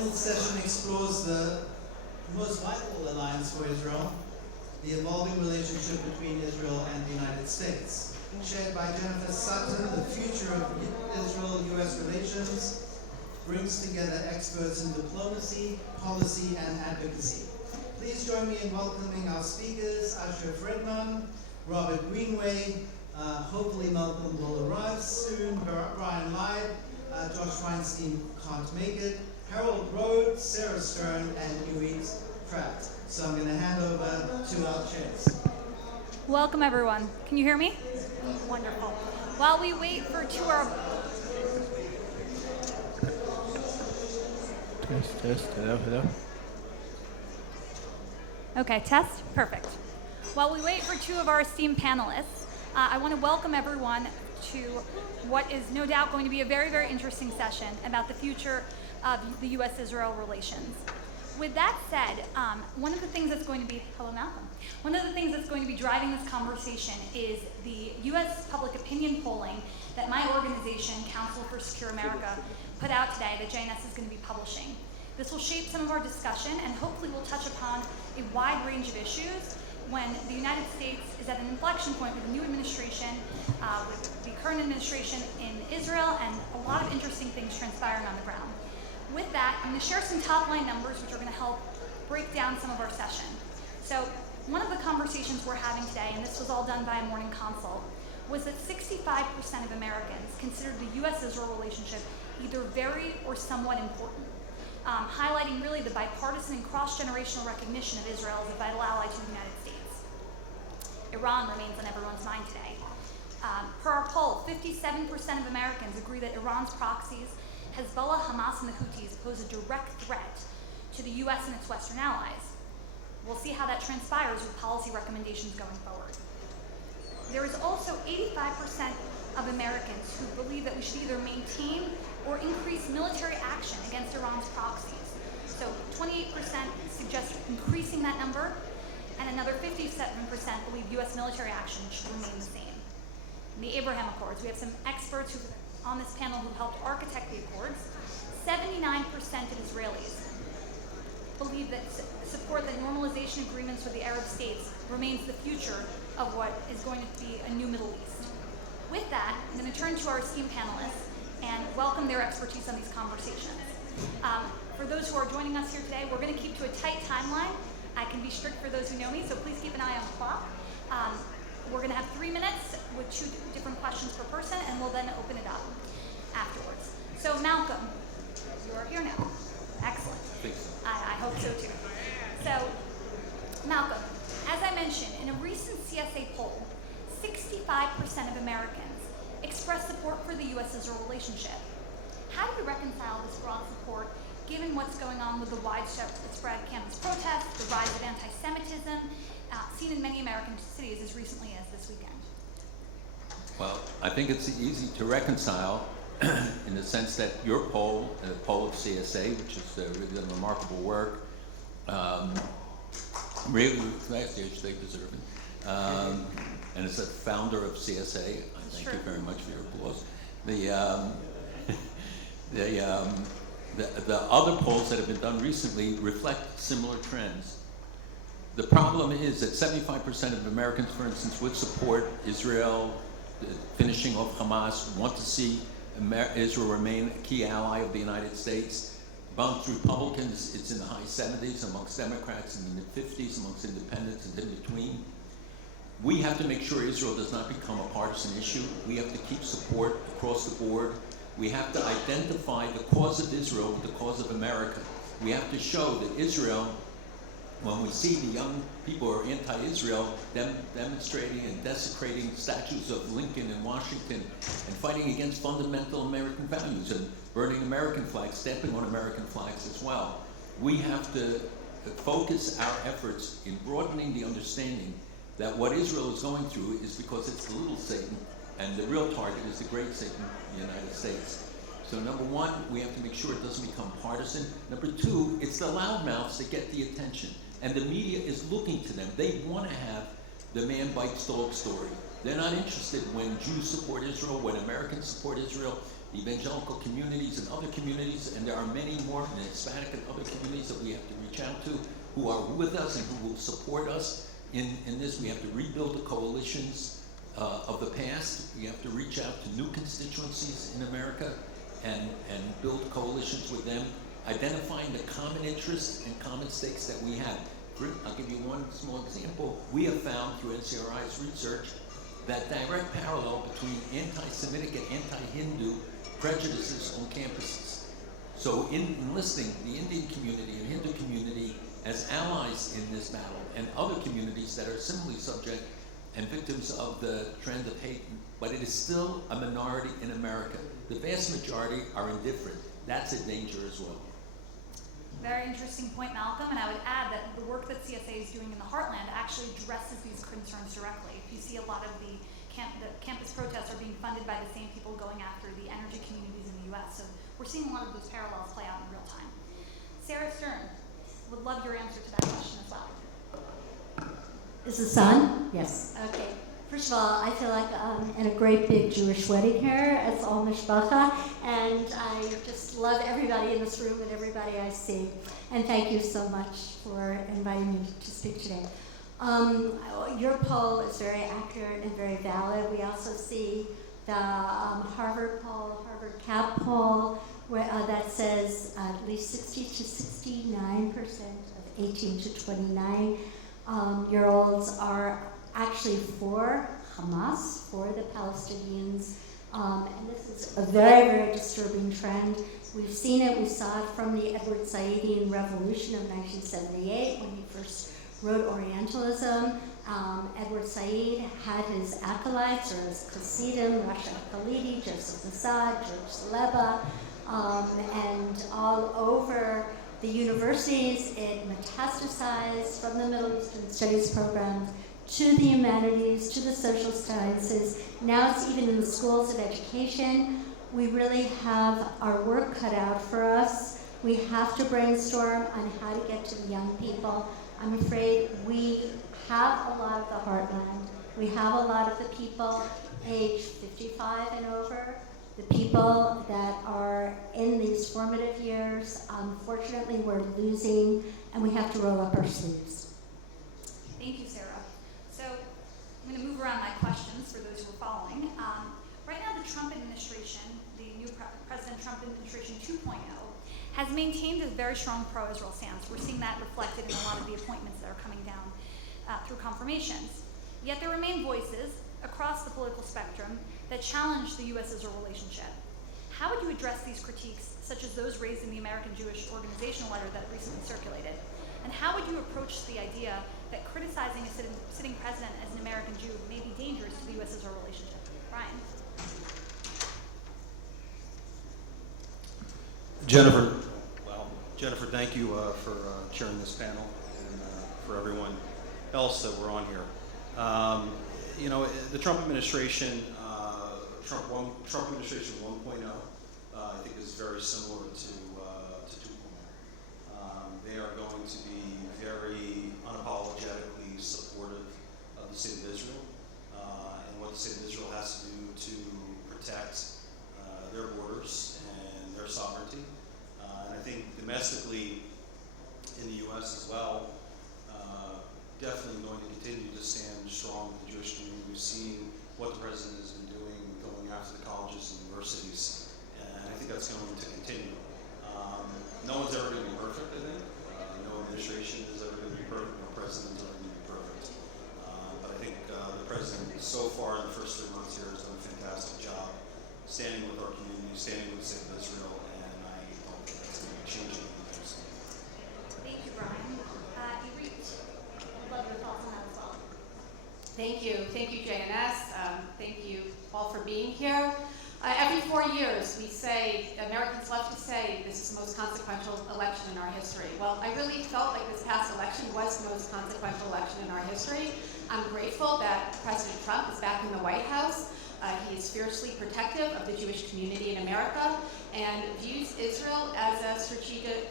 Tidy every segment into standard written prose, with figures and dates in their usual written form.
final session explores the most vital alliance for Israel, the evolving relationship between Israel and the United States. Chaired by Jennifer Sutton, the future of Israel-US relations brings together experts in diplomacy, policy, and advocacy. Please join me in welcoming our speakers, Asher Fredman, Robert Greenway, hopefully Malcolm will arrive soon, Brian Lyde, Josh Weinstein can't make it, Harold Rhodes, Sarah Stern, and Nuit Pratt. So I'm going to hand over to our chairs. Welcome, everyone. Can you hear me? Wonderful. While we wait for our... Test. Hello. Okay, test? Perfect. While we wait for two of our esteemed panelists, I want to welcome everyone to what is no doubt going to be a very, very interesting session about the future of the U.S.-Israel relations. With that said, one of the things that's going to be, hello Malcolm, one of the things that's going to be driving this conversation is the U.S. public opinion polling that my organization, Council for Secure America, put out today that JNS is going to be publishing. This will shape some of our discussion and hopefully will touch upon a wide range of issues when the United States is at an inflection point with a new administration, with the current administration in Israel, and a lot of interesting things transpiring on the ground. With that, I'm going to share some top-line numbers which are going to help break down some of our session. So one of the conversations we're having today, and this was all done by a morning consult, was that 65% of Americans considered the U.S.-Israel relationship either very or somewhat important, highlighting really the bipartisan and cross-generational recognition of Israel as a vital ally to the United States. Iran remains on everyone's mind today. Per our poll, 57% of Americans agree that Iran's proxies, Hezbollah, Hamas, and the Houthis pose a direct threat to the U.S. and its Western allies. We'll see how that transpires with policy recommendations going forward. There is also 85% of Americans who believe that we should either maintain or increase military action against Iran's proxies. So 28% suggest increasing that number, and another 57% believe U.S. military action should remain the same. In the Abraham Accords, we have some experts on this panel who helped architect the Accords. 79% of Israelis believe that support that normalization agreements with the Arab states remains the future of what is going to be a new Middle East. With that, I'm going to turn to our esteemed panelists and welcome their expertise on these conversations. For those who are joining us here today, we're going to keep to a tight timeline. I can be strict for those who know me, so please keep an eye on the clock. We're going to have 3 minutes with 2 different questions per person, and we'll then open it up afterwards. So Malcolm, you're here now. Excellent. I hope so too. So Malcolm, as I mentioned, in a recent CSA poll, 65% of Americans expressed support for the U.S.-Israel relationship. How do you reconcile this broad support given what's going on with the widespread campus protests, the rise of anti-Semitism, seen in many American cities as recently as this weekend? Well, I think it's easy to reconcile in the sense that your poll, the poll of CSA, which is really done remarkable work, really reflects the age they deserve it. And as a founder of CSA, I thank you very much for your applause. The other polls that have been done recently reflect similar trends. The problem is that 75% of Americans, for instance, would support Israel finishing off Hamas, want to see Israel remain a key ally of the United States. Amongst Republicans, it's in the high 70s, amongst Democrats in the mid-50s, amongst independents and in between. We have to make sure Israel does not become a partisan issue. We have to keep support across the board. We have to identify the cause of Israel with the cause of America. We have to show that Israel, when we see the young people who are anti-Israel demonstrating and desecrating statues of Lincoln and Washington and fighting against fundamental American values and burning American flags, stamping on American flags as well, we have to focus our efforts in broadening the understanding that what Israel is going through is because it's the little Satan, and the real target is the great Satan, the United States. So number one, we have to make sure it doesn't become partisan. Number two, it's the loudmouths that get the attention, and the media is looking to them. They want to have the man bites dog story. They're not interested when Jews support Israel, when Americans support Israel. evangelical communities and other communities, and there are many more in Hispanic and other communities that we have to reach out to, who are with us and who will support us in this. We have to rebuild the coalitions of the past. We have to reach out to new constituencies in America and build coalitions with them, identifying the common interests and common stakes that we have. I'll give you one small example. We have found through NCRI's research that direct parallel between anti-Semitic and anti-Hindu prejudices on campuses. So in enlisting the Indian community and Hindu community as allies in this battle, and other communities that are similarly subject and victims of the trend of hate, but it is still a minority in America. The vast majority are indifferent. That's a danger as well. Very interesting point, Malcolm, and I would add that the work that CSA is doing in the Heartland actually addresses these concerns directly. You see a lot of the campus protests are being funded by the same people going after the energy communities in the U.S., so we're seeing a lot of those parallels play out in real time. Sarah Stern, would love your answer to that question as well. Is this on? Yes. Okay. First of all, I feel like I'm in a great big Jewish wedding here. It's all mishpacha, and I just love everybody in this room and everybody I see. And thank you so much for inviting me to speak today. Your poll is very accurate and very valid. We also see the Harvard poll, Harvard CAP poll, where, that says at least 60 to 69% of 18 to 29 year olds are actually for Hamas, for the Palestinians, and this is a very, very disturbing trend. We've seen it, we saw it from the Edward Saadian Revolution of 1978 when he first wrote Orientalism. Edward Said had his acolytes, or his Hasidim, Rasha Khalidi, Joseph Assad, George Saleba, and all over the universities. It metastasized from the Middle Eastern Studies program to the humanities, to the social sciences. Now it's even in the schools of education. We really have our work cut out for us. We have to brainstorm on how to get to the young people. I'm afraid we have a lot of the heartland. We have a lot of the people age 55 and over, the people that are in these formative years. Unfortunately, we're losing, and we have to roll up our sleeves. Thank you, Sarah. So I'm going to move around my questions for those who are following. Right now, the Trump administration, the new President Trump administration 2.0, has maintained a very strong pro-Israel stance. We're seeing that reflected in a lot of the appointments that are coming down through confirmations. Yet there remain voices across the political spectrum that challenge the U.S.-Israel relationship. How would you address these critiques, such as those raised in the American Jewish Organizational letter that recently circulated? And how would you approach the idea that criticizing a sitting president as an American Jew may be dangerous to the U.S.-Israel relationship? Brian. Jennifer, thank you for chairing this panel, and for everyone else that were on here. The Trump administration, Trump administration 1.0, I think is very similar to 2.0. They are going to be very unapologetically supportive of the state of Israel and what the state of Israel has to do to protect their borders and their sovereignty. And I think domestically in the U.S. as well, definitely going to continue to stand strong with the Jewish community. We've seen what the president has been doing, going after the colleges and universities, and I think that's going to continue. No one's ever going to be perfect, I think. No administration is ever going to be perfect, no president is ever going to be perfect. But I think the president so far in the first 3 months here has done a fantastic job standing with our community, standing with the state of Israel, and I don't think that's going to be changing anytime soon. Thank you, Brian. I'd love your thoughts on that as well. Thank you, JNS. Thank you all for being here. Every 4 years, Americans love to say this is the most consequential election in our history. Well, I really felt like this past election was the most consequential election in our history. I'm grateful that President Trump is back in the White House. He is fiercely protective of the Jewish community in America and views Israel as a strategic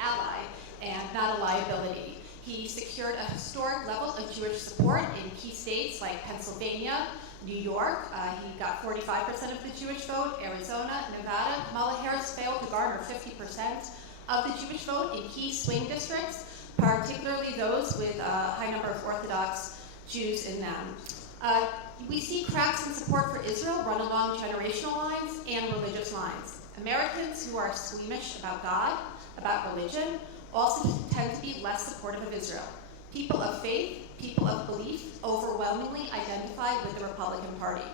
ally and not a liability. He secured a historic level of Jewish support in key states like Pennsylvania, New York, he got 45% of the Jewish vote. Arizona, Nevada, Kamala Harris failed to garner 50% of the Jewish vote in key swing districts, particularly those with a high number of Orthodox Jews in them. We see cracks in support for Israel run along generational lines and religious lines. Americans who are squeamish about God, about religion, also tend to be less supportive of Israel. People of faith, people of belief, overwhelmingly identify with the Republican Party.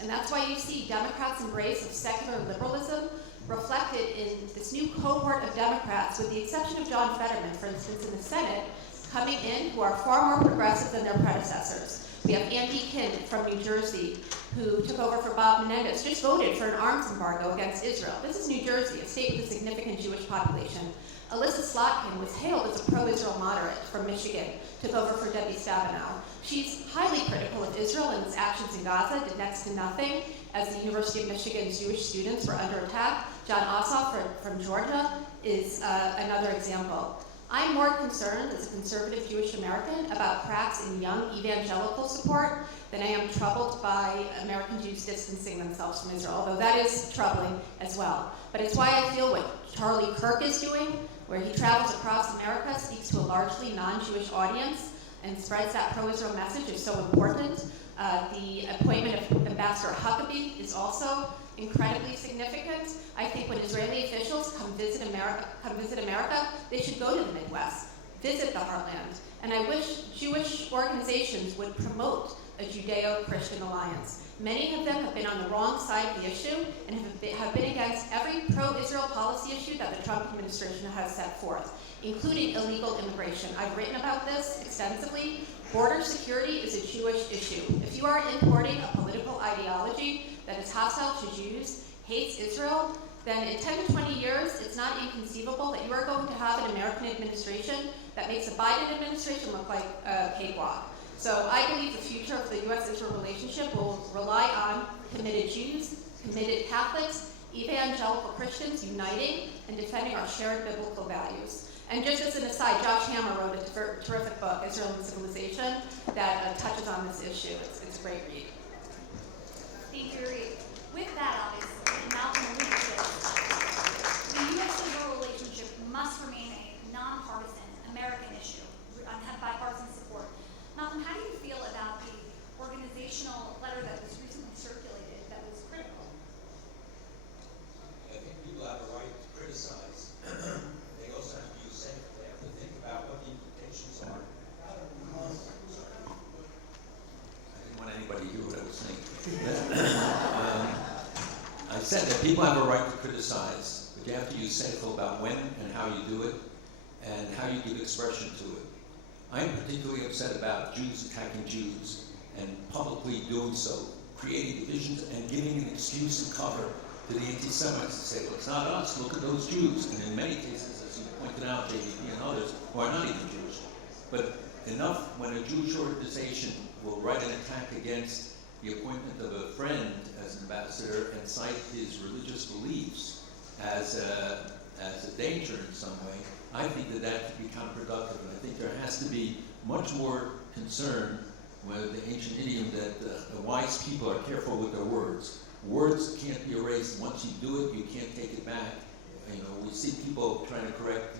And that's why you see Democrats' embrace of secular liberalism reflected in this new cohort of Democrats, with the exception of John Fetterman, for instance, in the Senate, coming in who are far more progressive than their predecessors. We have Andy Kinn from New Jersey, who took over for Bob Menendez, just voted for an arms embargo against Israel. This is New Jersey, a state with a significant Jewish population. Alyssa Slotkin was hailed as a pro-Israel moderate from Michigan, took over for Debbie Stabenow. She's highly critical of Israel and its actions in Gaza, did next to nothing as the University of Michigan's Jewish students were under attack. John Ossoff from Georgia is another example. I'm more concerned as a conservative Jewish American about cracks in young evangelical support than I am troubled by American Jews distancing themselves from Israel, although that is troubling as well. But it's why I feel what Charlie Kirk is doing, where he travels across America, speaks to a largely non-Jewish audience, and spreads that pro-Israel message is so important. The appointment of Ambassador Huckabee is also incredibly significant. I think when Israeli officials come visit America, they should go to the Midwest, visit the heartland. And I wish Jewish organizations would promote a Judeo-Christian alliance. Many of them have been on the wrong side of the issue and have been against every pro-Israel policy issue that the Trump administration has set forth, including illegal immigration. I've written about this extensively. Border security is a Jewish issue. If you are importing a political ideology that is hostile to Jews, hates Israel, then in 10 to 20 years, it's not inconceivable that you are going to have an American administration that makes the Biden administration look like a cakewalk. So I believe the future of the U.S.-Israel relationship will rely on committed Jews, committed Catholics, evangelical Christians uniting and defending our shared biblical values. And just as an aside, Josh Hammer wrote a terrific book, Israel and Civilization, that touches on this issue. It's a great read. Thank you, Reed. With that, obviously, and Malcolm alluded to this, the U.S.-Israel relationship must remain a nonpartisan American issue and have bipartisan support. Malcolm, how do you feel about the organizational letter that was recently circulated that was critical? I think people have a right to criticize. They also have to be safe. They have to think about what the implications are. I didn't want anybody to hear what I was saying. I said that people have a right to criticize, but you have to use seichel about when and how you do it and how you give expression to it. I am particularly upset about Jews attacking Jews and publicly doing so, creating divisions and giving an excuse and cover to the anti-Semites to say, well, it's not us, look at those Jews. And in many cases, as you pointed out, JDP and others, who are not even Jewish. But enough when a Jewish organization will write an attack against the appointment of a friend as an ambassador and cite his religious beliefs as a danger in some way, I think that could be counterproductive. And I think there has to be much more concern with the ancient idiom that the wise people are careful with their words. Words can't be erased. Once you do it, you can't take it back. You know, we see people trying to correct,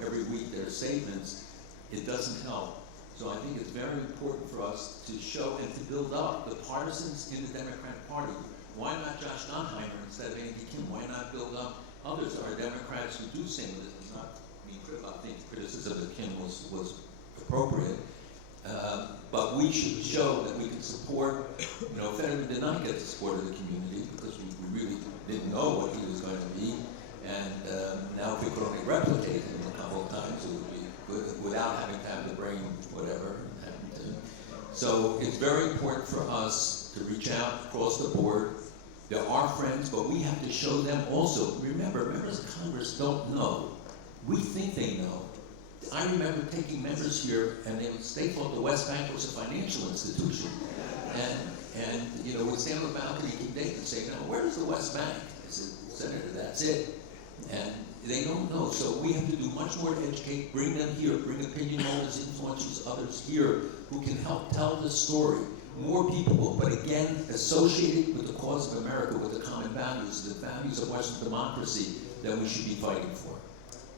every week their statements. It doesn't help. So I think it's very important for us to show and to build up the partisans in the Democratic Party. Why not Josh Nonheimer instead of Andy Kim? Why not build up others that are Democrats who do say this? It's not I think criticism of Kim was appropriate, but we should show that we can support. Fetterman did not get the support of the community because we really didn't know what he was going to be, and now if we could only replicate him a couple of times, it would be good without having to have the brain, whatever. So it's very important for us to reach out across the board. There are friends, but we have to show them also. Remember, members of Congress don't know. We think they know. I remember taking members here, and they thought the West Bank was a financial institution. And we'd stand on the balcony King David and say, where's the West Bank? I said, Senator, that's it. And they don't know. So we have to do much more to educate, bring them here, bring opinion holders, influencers, others here who can help tell the story. more people, but again, associated with the cause of America, with the common values, the values of Western democracy that we should be fighting for.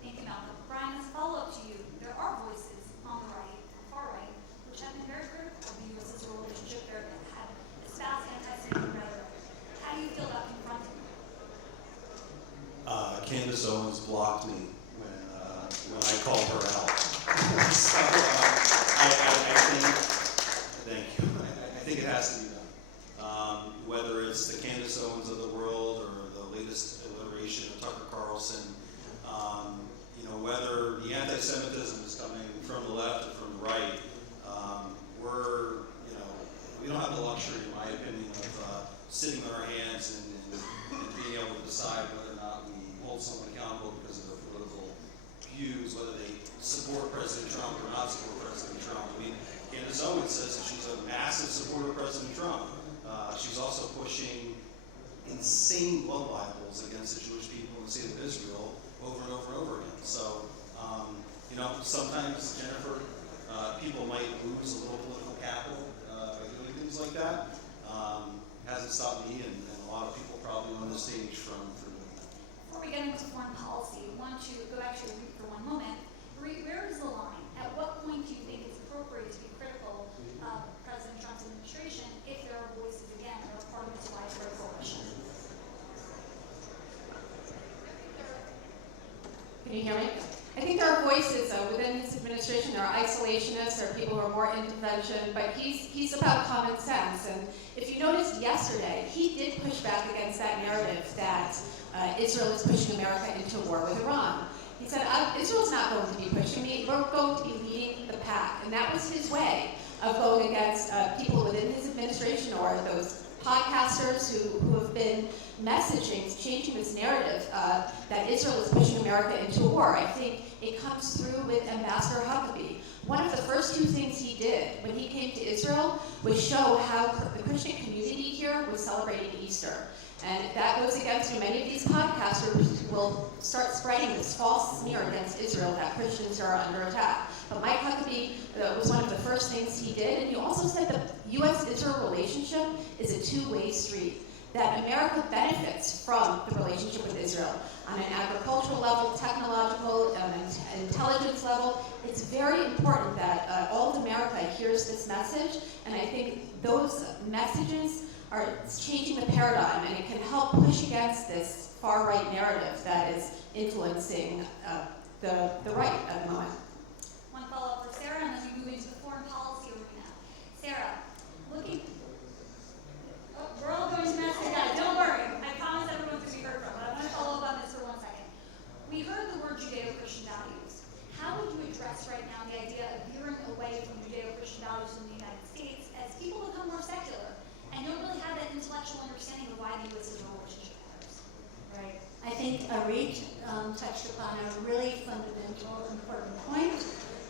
Thank you, Malcolm. Brian, as a follow-up to you, there are voices on the right, far right, which have been very critical of the U.S.-Israel relationship. There have espoused anti-Semitic rhetoric. How do you feel about confronting them? Candace Owens blocked me when I called her out. So I think, thank you. I think it has to be done. Whether it's the Candace Owens of the world or the latest iteration of Tucker Carlson, whether the anti-Semitism is coming from the left or from the right, we don't have the luxury, in my opinion, of sitting on our hands and being able to decide whether or not we hold someone accountable because of their political views, whether they support President Trump or not support President Trump. I mean, Candace Owens says that she's a massive supporter of President Trump. She's also pushing insane blood libels against the Jewish people in the state of Israel over and over and over again. So, sometimes, Jennifer, people might lose a little political capital by doing things like that. Hasn't stopped me and a lot of people probably on this stage from doing that. Before we get into foreign policy, I want to go back to your group for one moment. Where is the line? At what point do you think it's appropriate to be critical of President Trump's administration if there are voices, again, that are part of this widespread coalition? Can you hear me? I think there are voices within his administration. There are isolationists, there are people who are more intervention, but he's about common sense. And if you noticed yesterday, he did push back against that narrative that Israel is pushing America into war with Iran. He said, Israel's not going to be pushing me, we're going to be leading the pack. And that was his way of going against people within his administration or those podcasters who have been messaging, changing this narrative that Israel is pushing America into a war. I think it comes through with Ambassador Huckabee. One of the first two things he did when he came to Israel was show how the Christian community here was celebrating Easter. And that goes against many of these podcasters who will start spreading this false smear against Israel that Christians are under attack. But Mike Huckabee was one of the first things he did. And he also said the U.S.-Israel relationship is a two-way street, that America benefits from the relationship with Israel on an agricultural level, technological, intelligence level. It's very important that all of America hears this message, and I think those messages are changing the paradigm, and it can help push against this far-right narrative that is influencing the right at the moment. One follow-up for Sarah, and then we move into the foreign policy arena. Sarah, we're all going to master that. Don't worry. I promise everyone's going to be heard from, but I want to follow up on this for 1 second. We heard the word Judeo-Christian values. How would you address right now the idea of veering away from Judeo-Christian values in the United States as people become more secular and don't really have that intellectual understanding of why the U.S.-Israel relationship matters? Right. I think Arit touched upon a really fundamental, important point.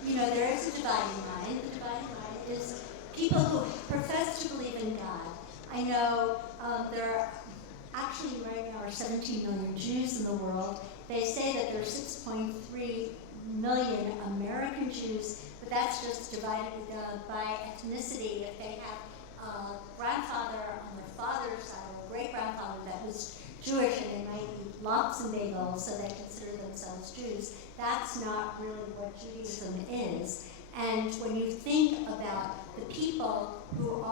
There is a dividing line. The dividing line is people who profess to believe in God. I know there are actually right now are 17 million Jews in the world. They say that there are 6.3 million American Jews, but that's just divided by ethnicity. If they have a grandfather on their father's side or a great-grandfather that was Jewish and they might eat lox and bagels, so they consider themselves Jews, that's not really what Judaism is. And when you think about the people who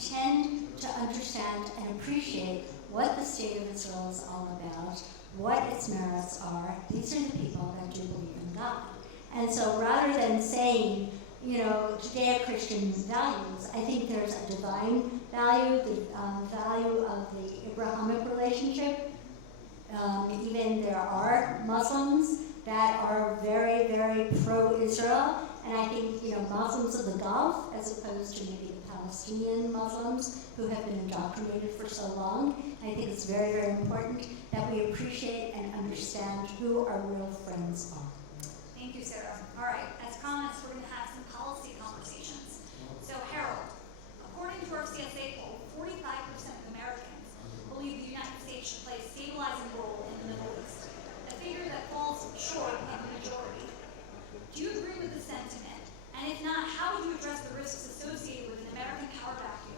tend to understand and appreciate what the state of Israel is all about, what its merits are, these are the people that do believe in God. And so rather than saying, Judeo-Christian values, I think there's a divine value, the value of the Abrahamic relationship. Even there are Muslims that are very, very pro-Israel. And I think, Muslims of the Gulf, as opposed to maybe the Palestinian Muslims who have been indoctrinated for so long, I think it's very, very important that we appreciate and understand who our real friends are. Thank you, Sarah. All right, as columnists, we're going to have some policy conversations. So, Harold, according to our CSA poll, 45% of Americans believe the United States should play a stabilizing role in the Middle East, a figure that falls short of the majority. Do you agree with the sentiment? And if not, how would you address the risks associated with an American power vacuum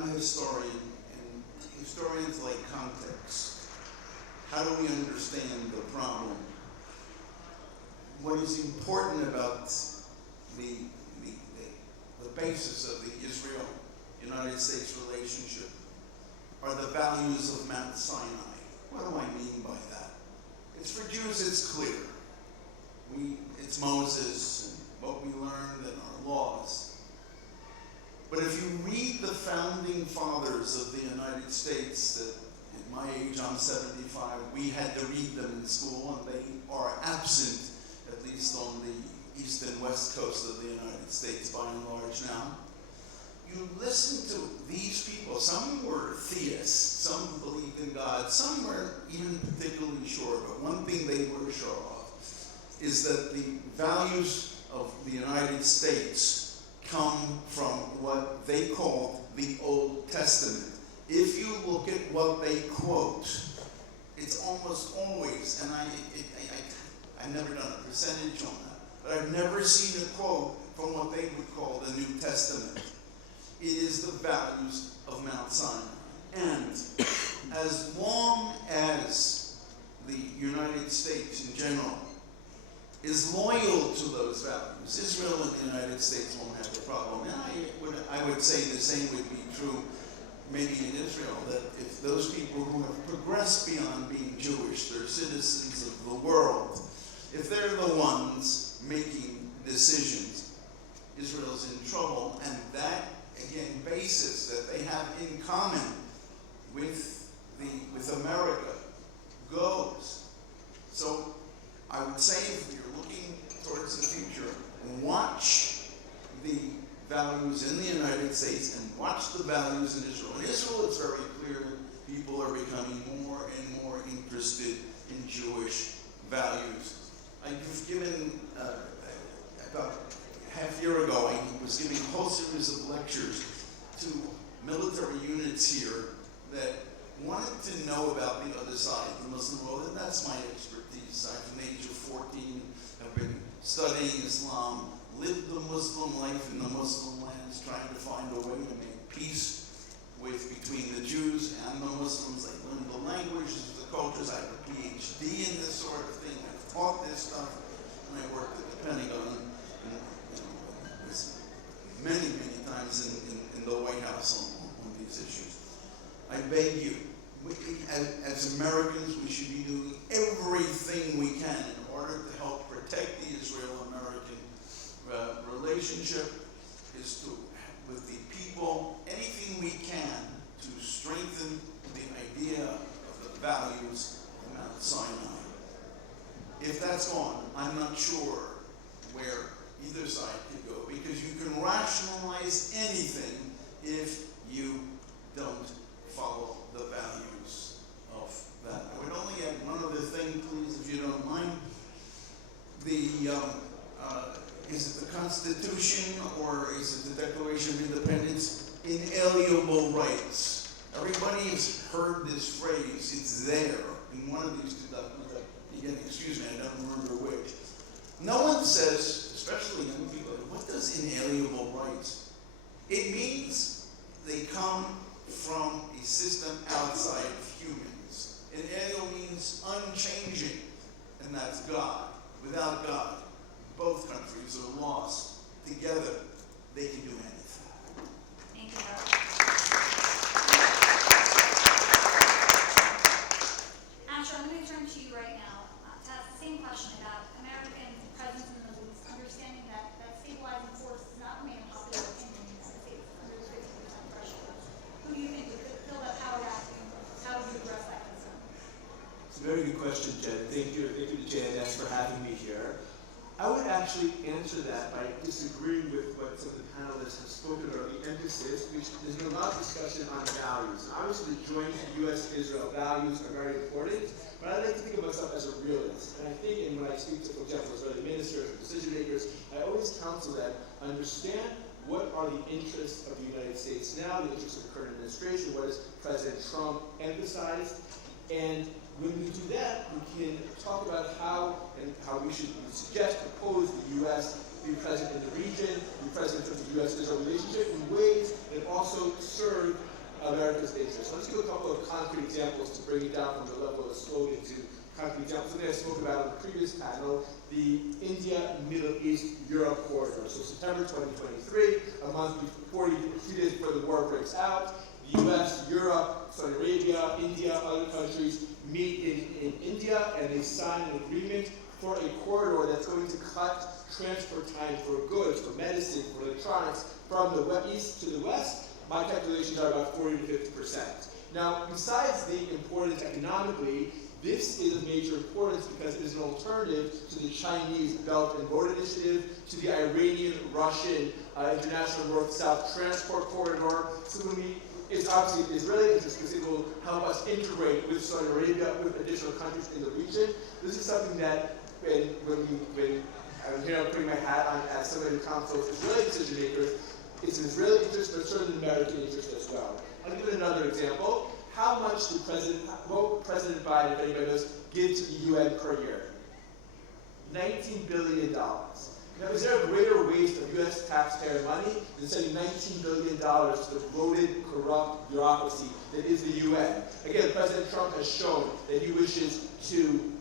I'm a historian, and historians like context. How do we understand the problem? What is important about the basis of the Israel-United States relationship are the values of Mount Sinai. What do I mean by that? It's for Jews, it's clear. It's Moses and what we learned in our laws. But if you read the founding fathers of the United States, that at my age, I'm 75, we had to read them in school, and they are absent, at least on the east and west coast of the United States by and large now. You listen to these people, some were theists, some believed in God, some weren't even particularly sure, but one thing they were sure of is that the values of the United States come from what they called the Old Testament. If you look at what they quote, it's almost always, and I've never done a percentage on that, but I've never seen a quote from what they would call the New Testament. It is the values of Mount Sinai. And as long as the United States in general is loyal to those values, Israel and the United States won't have a problem. And I would say the same would be true maybe in Israel, that if those people who have progressed beyond being Jewish, they're citizens of the world, if they're the ones making decisions, Israel's in trouble. And that, again, basis that they have in common with America goes. So I would say, if you're looking towards the future, watch the values in the United States and watch the values in Israel. In Israel, it's very clear that people are becoming more and more interested in Jewish values. I've given, about half a year ago, I was giving a whole series of lectures to military units here that wanted to know about the other side, the Muslim world, and that's my expertise. I've, from the age of 14, have been studying Islam, lived the Muslim life in the Muslim lands, trying to find a way to make peace between the Jews and the Muslims. I learned the languages, the cultures. I have a PhD in this sort of thing. I've taught this stuff, and I worked at the Pentagon, many, many times in the White House on these issues. I beg you, as Americans, we should be doing everything we can in order to help protect the Israel-American relationship, is to, with the people, anything we can to strengthen the idea of the values of Mount Sinai. If that's gone, I'm not sure where either side could go, because you can rationalize anything if you don't follow the values of that. I would only add one other thing, please, if you don't mind. Is it the Constitution or is it the Declaration of Independence? Inalienable rights. Everybody has heard this phrase. It's there in one of these two documents. Again, excuse me, I don't remember which. No one says, especially young people, what does inalienable rights? It means they come from a system outside of humans. Inalienable means unchanging, and that's God. Without God, both countries are lost. Together, they can do anything. Thank you. Asher, I'm going to turn to you right now to ask the same question about American presence in the Middle East, understanding that stabilizing force is not remain a popular opinion in the United States under 50% pressure. Who do you think would fill that power vacuum? How would you address that concern? It's a very good question, Jen. Thank you to JNS for having me here. I would actually answer that by disagreeing with what some of the panelists have spoken about, the emphasis, which there's been a lot of discussion on values. And obviously, the joint U.S.-Israel values are very important, but I like to think of myself as a realist. And I think, and when I speak to, for example, Israeli ministers or decision makers, I always counsel them, understand what are the interests of the United States now, the interests of the current administration, what has President Trump emphasized, and when we do that, we can talk about how we should propose the U.S. be present in the region, be present in the U.S.-Israel relationship in ways that also serve America's interests. Let's give a couple of concrete examples to bring it down from the level of a slogan to concrete examples. Something I spoke about on the previous panel, the India, Middle East, Europe corridor. So September 2023, a month before, 2 days before the war breaks out, the US, Europe, Saudi Arabia, India, other countries meet in India, and they sign an agreement for a corridor that's going to cut transfer time for goods, for medicine, for electronics, from the east to the west. My calculations are about 40 to 50%. Now, besides the importance economically, this is of major importance because it is an alternative to the Chinese Belt and Road Initiative, to the Iranian-Russian international north-south transport corridor. So it's obviously Israeli interest because it will help us integrate with Saudi Arabia, with additional countries in the region. This is something that when I'm here putting my hat on as somebody who counsels Israeli decision makers, it's an Israeli interest, but certainly an American interest as well. I'll give it another example. How much did President Biden, if anybody knows, give to the UN per year? $19 billion. Now, is there a greater waste of US taxpayer money than sending $19 billion to the bloated, corrupt bureaucracy that is the UN? Again, President Trump has shown that he wishes to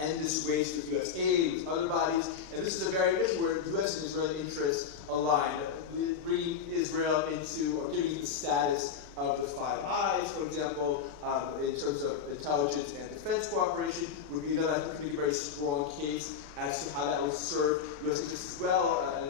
end this waste with US aid, with other bodies, and this is a very issue where US and Israeli interests align. Bringing Israel into, or giving it the status of the Five Eyes, for example, in terms of intelligence and defense cooperation, would be another, I think, could be a very strong case as to how that would serve U.S. interests as well.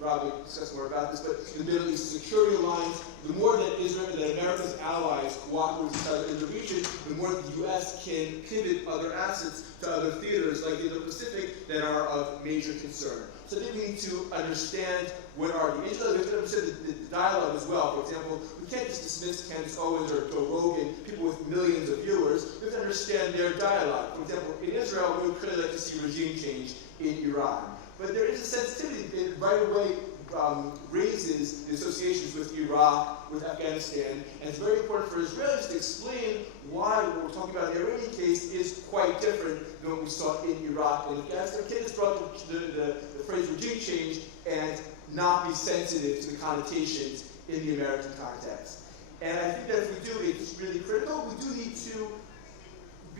Rob will discuss more about this, but the Middle East security alliance, the more that America's allies cooperate with each other in the region, the more the U.S. can pivot other assets to other theaters like the Indo-Pacific that are of major concern. So I think we need to understand what are the interests. We have to understand the dialogue as well. For example, we can't just dismiss Candace Owens or Joe Rogan, people with millions of viewers. We have to understand their dialogue. For example, in Israel, we would clearly like to see regime change in Iran. But there is a sensitivity that right away raises the associations with Iraq, with Afghanistan, and it's very important for Israelis to explain why what we're talking about in the Iranian case is quite different than what we saw in Iraq and Afghanistan. Candace brought the phrase regime change and not be sensitive to the connotations in the American context. And I think that if we do, it's really critical. We do need to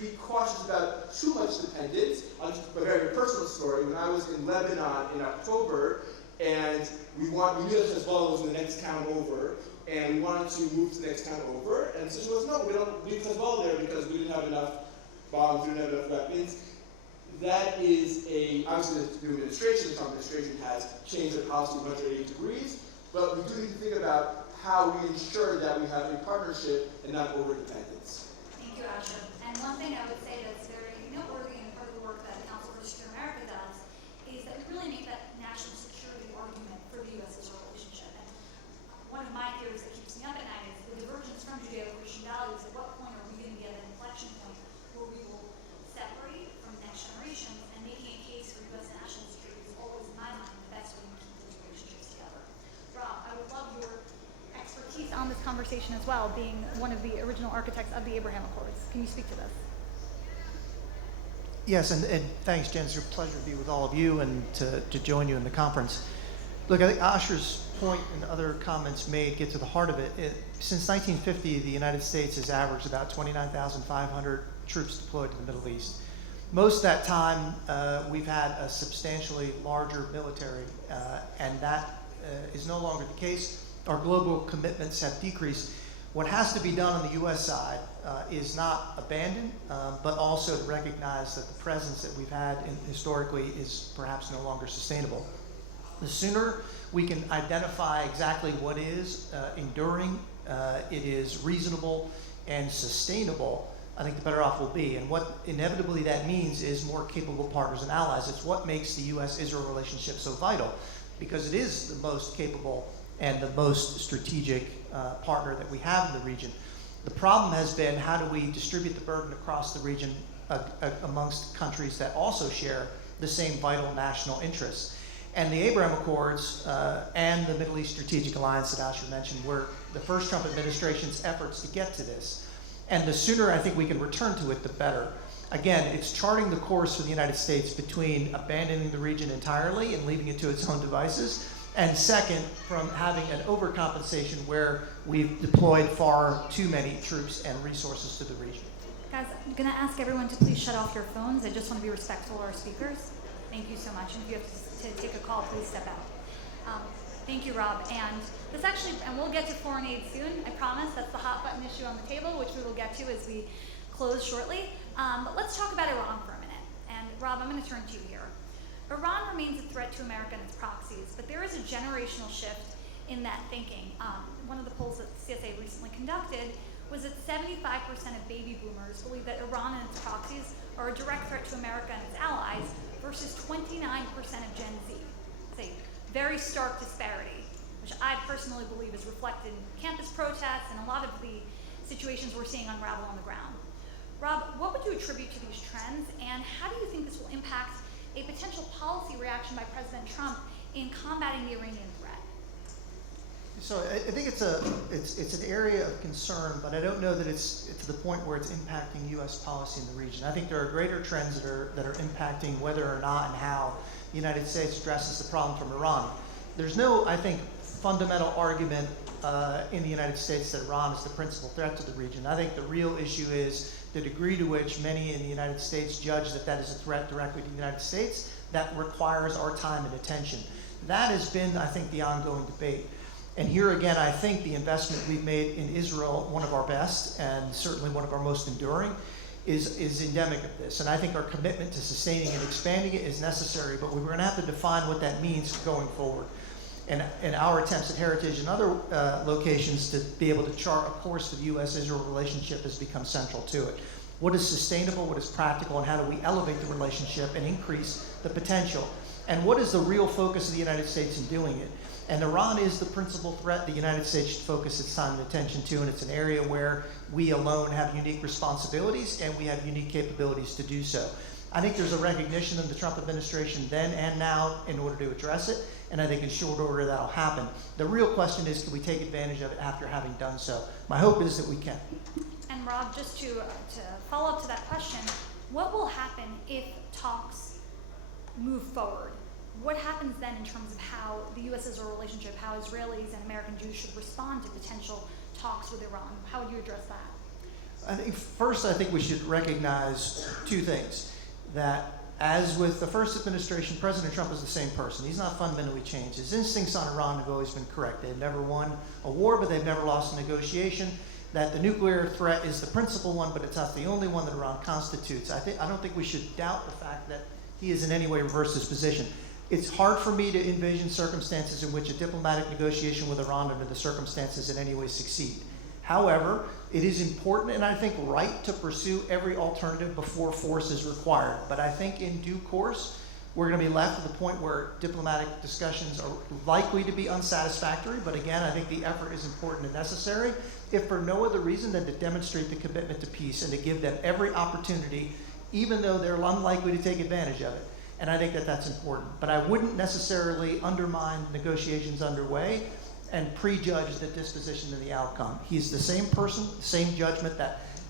be cautious about too much dependence. On a very personal story, when I was in Lebanon in October, and we knew that Hezbollah was in the next town over, and we wanted to move to the next town over, and the situation was, no, we don't leave Hezbollah there because we didn't have enough bombs, we didn't have enough weapons. That is obviously the new administration, the Trump administration has changed their policy 180 degrees, but we do need to think about how we ensure that we have a partnership and not over-dependence. Thank you, Asher. And one thing I would say that's very noteworthy and part of the work that Council for Secure America does is that we really make that national security argument for the U.S.-Israel relationship. And one of my theories that keeps me up at night is the divergence from Judeo-Christian values. At what point are we going to get an inflection point where we will separate from the next generation, and making a case for U.S. national security is always, in my mind, the best way to keep those relationships together. Rob, I would love your expertise on this conversation as well, being one of the original architects of the Abraham Accords. Can you speak to this? Yes, and thanks, Jen. It's a pleasure to be with all of you and to join you in the conference. Look, I think Asher's point and other comments made get to the heart of it. Since 1950, the United States has averaged about 29,500 troops deployed to the Middle East. Most of that time, we've had a substantially larger military, and that is no longer the case. Our global commitments have decreased. What has to be done on the U.S. side is not abandoned, but also to recognize that the presence that we've had historically is perhaps no longer sustainable. The sooner we can identify exactly what is enduring, it is reasonable and sustainable, I think the better off we'll be. And what inevitably that means is more capable partners and allies. It's what makes the U.S.-Israel relationship so vital, because it is the most capable and the most strategic partner that we have in the region. The problem has been, how do we distribute the burden across the region amongst countries that also share the same vital national interests? And the Abraham Accords and the Middle East Strategic Alliance that Asher mentioned were the first Trump administration's efforts to get to this. And the sooner I think we can return to it, the better. Again, it's charting the course for the United States between abandoning the region entirely and leaving it to its own devices, And second, from having an overcompensation where we've deployed far too many troops and resources to the region. Guys, I'm going to ask everyone to please shut off your phones. I just want to be respectful of our speakers. Thank you so much. And if you have to take a call, please step out. Thank you, Rob. And this actually, and we'll get to foreign aid soon, I promise. That's the hot button issue on the table, which we will get to as we close shortly. But let's talk about Iran for a minute. And Rob, I'm going to turn to you here. Iran remains a threat to America and its proxies, but there is a generational shift in that thinking. One of the polls that CSA recently conducted was that 75% of baby boomers believe that Iran and its proxies are a direct threat to America and its allies versus 29% of Gen Z. It's a very stark disparity, which I personally believe is reflected in campus protests and a lot of the situations we're seeing unravel on the ground. Rob, what would you attribute to these trends, and how do you think this will impact a potential policy reaction by President Trump in combating the Iranian threat? So I think it's an area of concern, but I don't know that it's to the point where it's impacting U.S. policy in the region. I think there are greater trends that are impacting whether or not and how the United States addresses the problem from Iran. There's no, I think, fundamental argument in the United States that Iran is the principal threat to the region. I think the real issue is the degree to which many in the United States judge that that is a threat directly to the United States that requires our time and attention. That has been, I think, the ongoing debate. And here again, I think the investment we've made in Israel, one of our best and certainly one of our most enduring, is endemic of this. And I think our commitment to sustaining and expanding it is necessary, but we're going to have to define what that means going forward. And our attempts at Heritage and other locations to be able to chart a course for the U.S.-Israel relationship has become central to it. What is sustainable, what is practical, and how do we elevate the relationship and increase the potential? And what is the real focus of the United States in doing it? And Iran is the principal threat the United States should focus its time and attention to, and it's an area where we alone have unique responsibilities and we have unique capabilities to do so. I think there's a recognition of the Trump administration then and now in order to address it, and I think in short order that'll happen. The real question is, can we take advantage of it after having done so? My hope is that we can. And Rob, just to follow up to that question, what will happen if talks move forward? What happens then in terms of how the U.S.-Israel relationship, how Israelis and American Jews should respond to potential talks with Iran? How would you address that? I think we should recognize two things. That as with the first administration, President Trump is the same person. He's not fundamentally changed. His instincts on Iran have always been correct. They've never won a war, but they've never lost a negotiation. That the nuclear threat is the principal one, but it's not the only one that Iran constitutes. I don't think we should doubt the fact that he has in any way reversed his position. It's hard for me to envision circumstances in which a diplomatic negotiation with Iran under the circumstances in any way succeed. However, it is important and I think right to pursue every alternative before force is required. But I think in due course, we're going to be left at the point where diplomatic discussions are likely to be unsatisfactory. But again, I think the effort is important and necessary, if for no other reason than to demonstrate the commitment to peace and to give them every opportunity, even though they're unlikely to take advantage of it. And I think that that's important. But I wouldn't necessarily undermine negotiations underway and prejudge the disposition of the outcome. He's the same person, the same judgment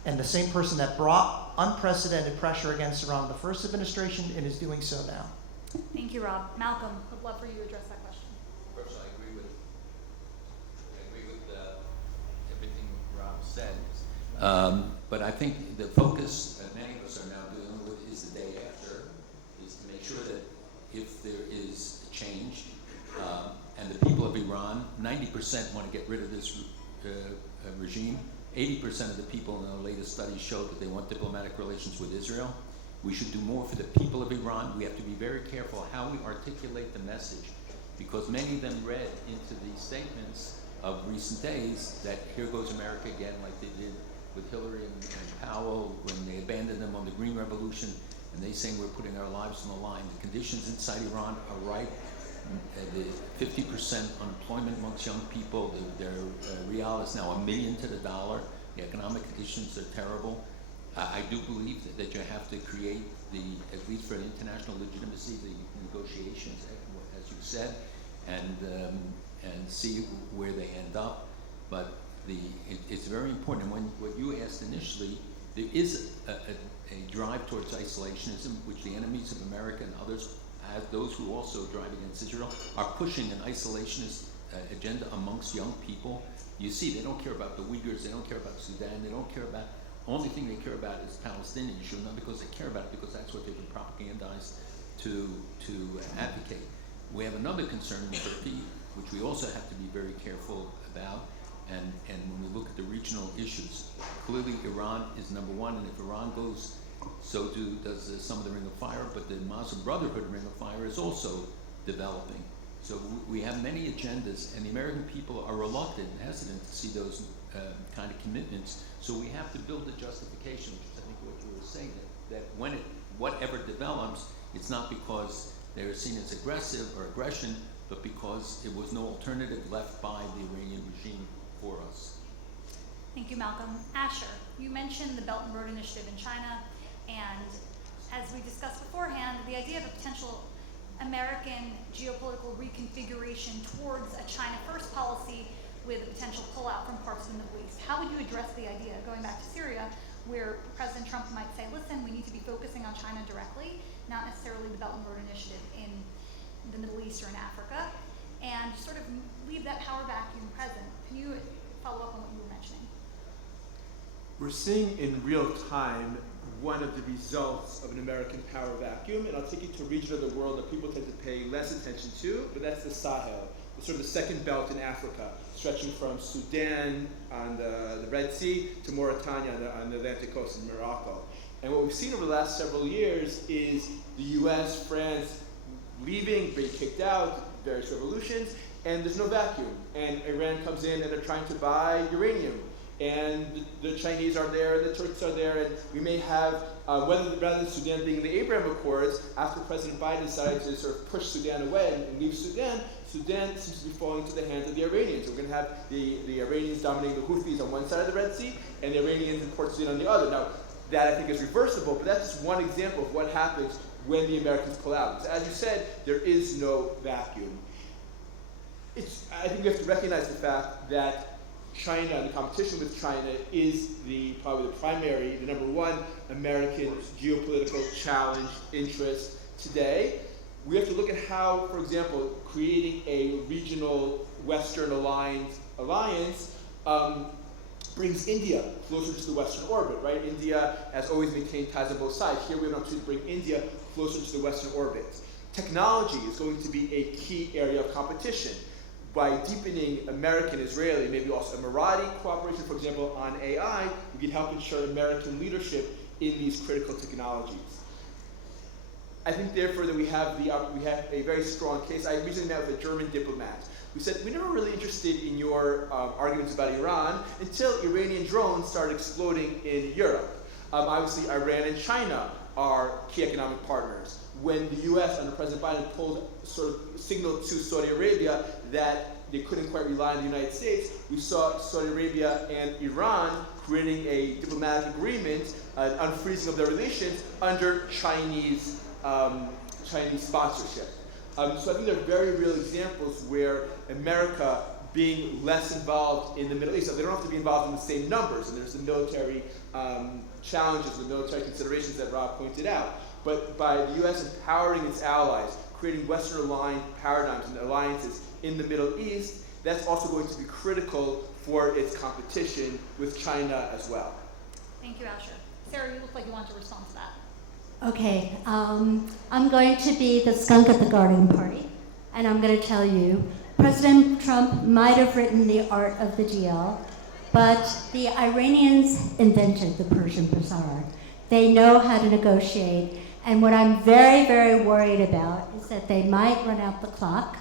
and the same person that brought unprecedented pressure against Iran in the first administration and is doing so now. Thank you, Rob. Malcolm, would love for you to address that question. First, I agree with everything Rob said. But I think the focus that many of us are now dealing with is the day after, is to make sure that if there is change, and the people of Iran, 90% want to get rid of this regime. 80% of the people in our latest studies showed that they want diplomatic relations with Israel. We should do more for the people of Iran. We have to be very careful how we articulate the message, because many of them read into the statements of recent days that here goes America again, like they did with Hillary and Powell when they abandoned them on the Green Revolution, and they saying we're putting our lives on the line. The conditions inside Iran are ripe. The 50% unemployment amongst young people, their real is now $1 million to the dollar. The economic conditions are terrible. I do believe that you have to create at least for international legitimacy, the negotiations, as you said, and see where they end up. But it's very important. And what you asked initially, there is a drive towards isolationism, which the enemies of America and others those who also drive against Israel, are pushing an isolationist agenda amongst young people. You see, they don't care about the Uyghurs, they don't care about Sudan, they don't care about, only thing they care about is Palestinian issue, not because they care about it, because that's what they've been propagandized to advocate. We have another concern in Turkey, which we also have to be very careful about, and when we look at the regional issues, clearly Iran is number one, and if Iran goes, so does some of the Ring of Fire, but the Muslim Brotherhood Ring of Fire is also developing. So we have many agendas, and the American people are reluctant and hesitant to see those kind of commitments. So we have to build a justification, which is I think what you were saying, that when whatever develops, it's not because they're seen as aggressive or aggression, but because it was no alternative left by the Iranian regime for us. Thank you, Malcolm. Asher, you mentioned the Belt and Road Initiative in China, and as we discussed beforehand, the idea of a potential American geopolitical reconfiguration towards a China first policy with a potential pullout from parts of the Middle East. How would you address the idea, going back to Syria, where President Trump might say, listen, we need to be focusing on China directly, not necessarily the Belt and Road Initiative in the Middle East or in Africa, and sort of leave that power vacuum present. Can you follow up on what you were mentioning? We're seeing in real time one of the results of an American power vacuum, and I'll take you to a region of the world that people tend to pay less attention to, but that's the Sahel. It's sort of the second belt in Africa, stretching from Sudan on the Red Sea to Mauritania on the Atlantic coast in Morocco. And what we've seen over the last several years is the US, France leaving, being kicked out, various revolutions, and there's no vacuum. And Iran comes in and they're trying to buy uranium. And the Chinese are there, and the Turks are there, and we may have, rather than Sudan being in the Abraham Accords, after President Biden decided to sort of push Sudan away and leave Sudan, Sudan seems to be falling into the hands of the Iranians. We're going to have the Iranians dominating the Houthis on one side of the Red Sea, and the Iranians in Port Sudan on the other. Now, that I think is reversible, but that's just one example of what happens when the Americans pull out. So as you said, there is no vacuum. I think we have to recognize the fact that China and the competition with China is probably the primary, the number one American geopolitical challenge interest today. We have to look at how, for example, creating a regional Western alliance brings India closer to the Western orbit, right? India has always maintained ties on both sides. Here we have an opportunity to bring India closer to the Western orbit. Technology is going to be a key area of competition. By deepening American, Israeli, maybe also Emirati cooperation, for example, on AI, we can help ensure American leadership in these critical technologies. I think, therefore, that we have a very strong case. I recently met with a German diplomat who said, we're never really interested in your arguments about Iran until Iranian drones started exploding in Europe. Obviously, Iran and China are key economic partners. When the US under President Biden signaled to Saudi Arabia that they couldn't quite rely on the United States, we saw Saudi Arabia and Iran creating a diplomatic agreement, an unfreezing of their relations under Chinese sponsorship. So I think there are very real examples where America being less involved in the Middle East. So they don't have to be involved in the same numbers, and there's the military challenges, the military considerations that Rob pointed out. But by the U.S. empowering its allies, creating Western-aligned paradigms and alliances in the Middle East, that's also going to be critical for its competition with China as well. Thank you, Asher. Sarah, you look like you want to respond to that. Okay, I'm going to be the skunk at the garden party, and I'm going to tell you, President Trump might have written The Art of the Deal, but the Iranians invented the Persian Bazaar. They know how to negotiate, and what I'm very, very worried about is that they might run out the clock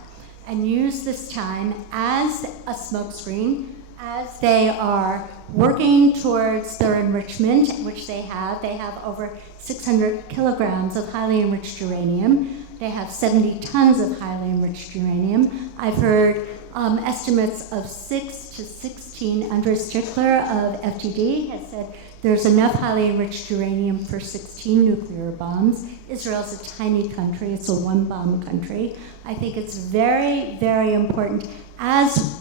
and use this time as a smokescreen as they are working towards their enrichment, which they have. They have over 600 kilograms of highly enriched uranium. They have 70 tons of highly enriched uranium. I've heard estimates of 6 to 16. Andres Strickler of FTD has said there's enough highly enriched uranium for 16 nuclear bombs. Israel's a tiny country. It's a one-bomb country. I think it's very, very important. As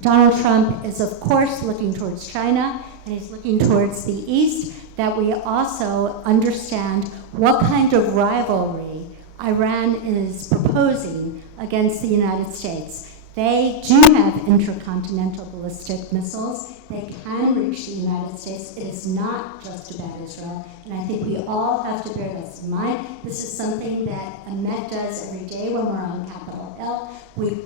Donald Trump is, of course, looking towards China, and he's looking towards the East, that we also understand what kind of rivalry Iran is proposing against the United States. They do have intercontinental ballistic missiles. They can reach the United States. It is not just about Israel, and I think we all have to bear this in mind. This is something that Ahmet does every day when we're on Capitol Hill. We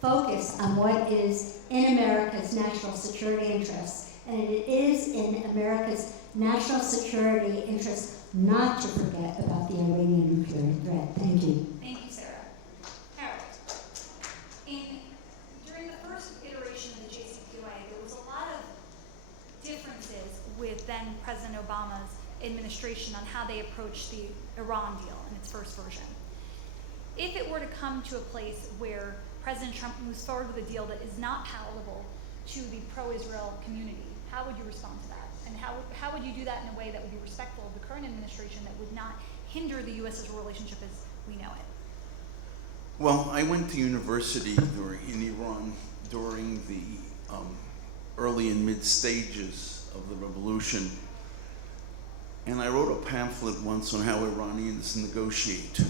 focus on what is in America's national security interests, and it is in America's national security interest not to forget about the Iranian nuclear threat. Thank you. Thank you, Sarah. Harold, during the first iteration of the JCPOA, there was a lot of differences with then President Obama's administration on how they approached the Iran deal in its first version. If it were to come to a place where President Trump moves forward with a deal that is not palatable to the pro-Israel community, how would you respond to that? And how would you do that in a way that would be respectful of the current administration, that would not hinder the U.S.'s relationship as we know it? Well, I went to university in Iran during the early and mid stages of the revolution, and I wrote a pamphlet once on how Iranians negotiate.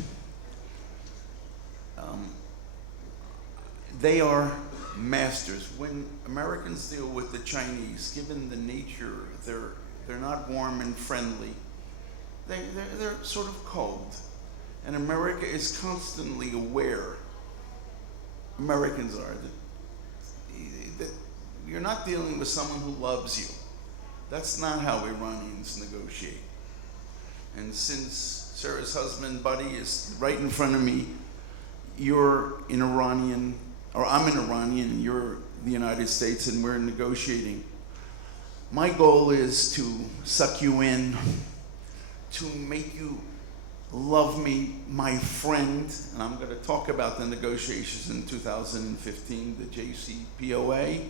They are masters. When Americans deal with the Chinese, given the nature, they're not warm and friendly. They're sort of cold. And America is constantly aware, Americans are, that you're not dealing with someone who loves you. That's not how Iranians negotiate. And since Sarah's husband, Buddy, is right in front of me, you're an Iranian, or I'm an Iranian, and you're the United States, and we're negotiating. My goal is to suck you in, to make you love me, my friend, and I'm going to talk about the negotiations in 2015, the JCPOA.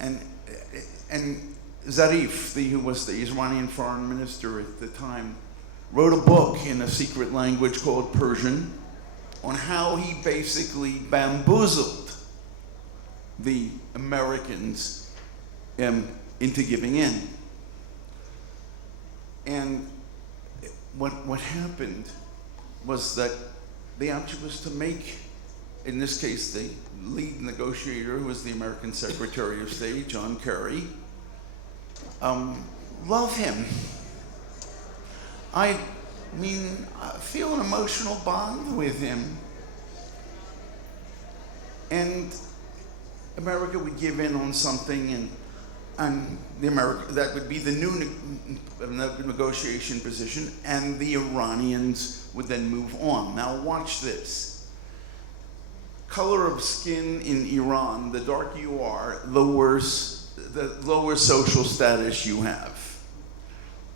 And Zarif, who was the Iranian foreign minister at the time, wrote a book in a secret language called Persian on how he basically bamboozled the Americans into giving in. And what happened was that the object was to make, in this case, the lead negotiator, who was the American Secretary of State, John Kerry, love him. I feel an emotional bond with him. And America would give in on something, and that would be the new negotiation position, and the Iranians would then move on. Now watch this. Color of skin in Iran, the darker you are, the lower social status you have.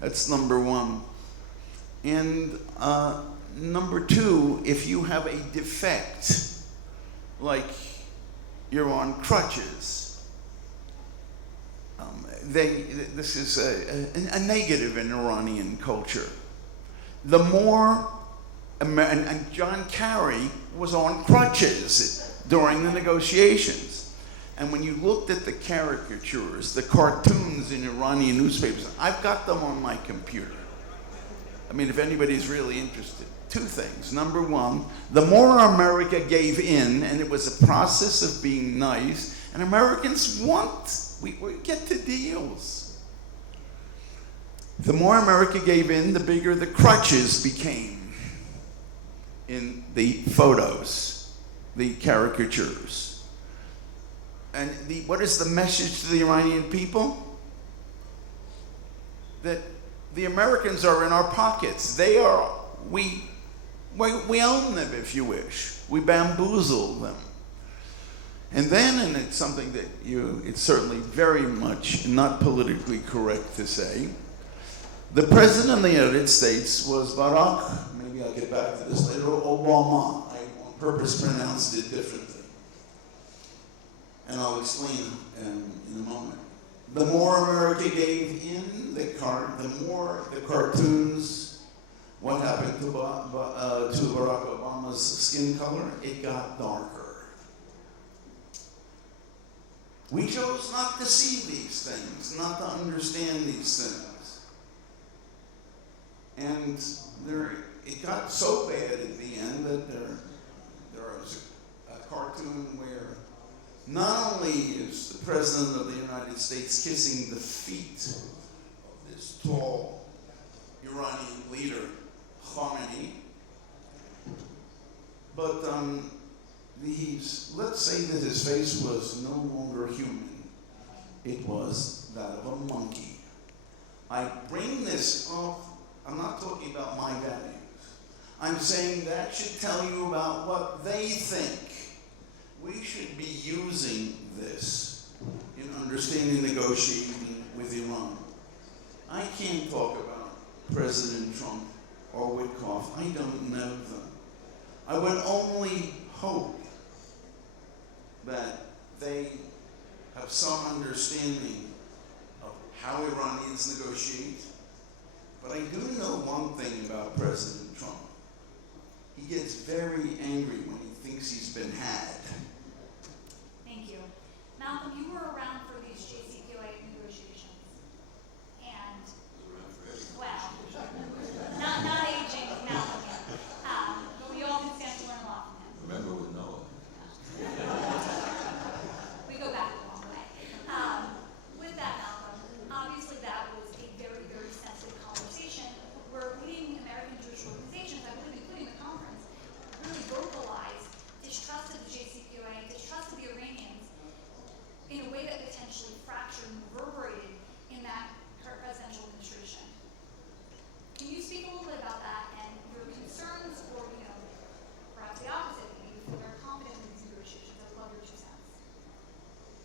That's number one. And number two, if you have a defect, like you're on crutches, this is a negative in Iranian culture. The more, and John Kerry was on crutches during the negotiations. And when you looked at the caricatures, the cartoons in Iranian newspapers, I've got them on my computer. I mean, if anybody's really interested. Two things. Number one, the more America gave in, and it was a process of being nice, and Americans we get to deals. The more America gave in, the bigger the crutches became in the photos, the caricatures. And what is the message to the Iranian people? That the Americans are in our pockets. We own them, if you wish. We bamboozle them. And then, and it's something that it's certainly very much not politically correct to say, the President of the United States was Barack, maybe I'll get back to this later, Obama. I on purpose pronounced it differently. And I'll explain in a moment. The more America gave in, the more the cartoons, what happened to Barack Obama's skin color? It got darker. We chose not to see these things, not to understand these things. And it got so bad at the end that there was a cartoon where not only is the President of the United States kissing the feet of this tall Iranian leader, Khamenei, but let's say that his face was no longer human. It was that of a monkey. I bring this up, I'm not talking about my values. I'm saying that should tell you about what they think. We should be using this in understanding negotiating with Iran. I can't talk about President Trump or Witkoff. I don't know them. I would only hope that they have some understanding of how Iranians negotiate. But I do know one thing about President Trump. He gets very angry when he thinks he's been had. Thank you. Malcolm, you were around for these JCPOA negotiations. And, well, not aging Malcolm yet. But we all can stand to learn a lot from him. Remember with Noah. We go back a long way. With that, Malcolm, obviously that was a very, very sensitive conversation where leading American Jewish organizations, I believe including the conference, really vocalized distrust of the JCPOA, distrust of the Iranians in a way that potentially fractured and reverberated in that presidential administration. Can you speak a little bit about that and your concerns, or perhaps the opposite? You feel very confident in these negotiations. I would love your 2 cents.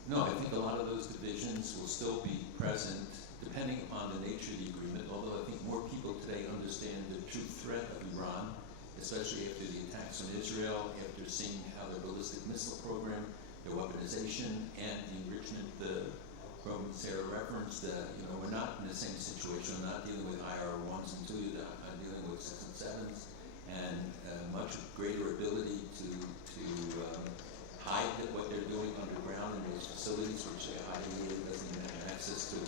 No, I think a lot of those divisions will still be present depending upon the nature of the agreement, although I think more people today understand the true threat of Iran, especially after the attacks on Israel, after seeing how their ballistic missile program, their weaponization, and the enrichment Roman Sarah referenced. We're not in the same situation. We're not dealing with IR-1s and 2s. I'm dealing with 6 and 7s, and much greater ability to hide what they're doing underground in those facilities, which they ideally doesn't even have access to.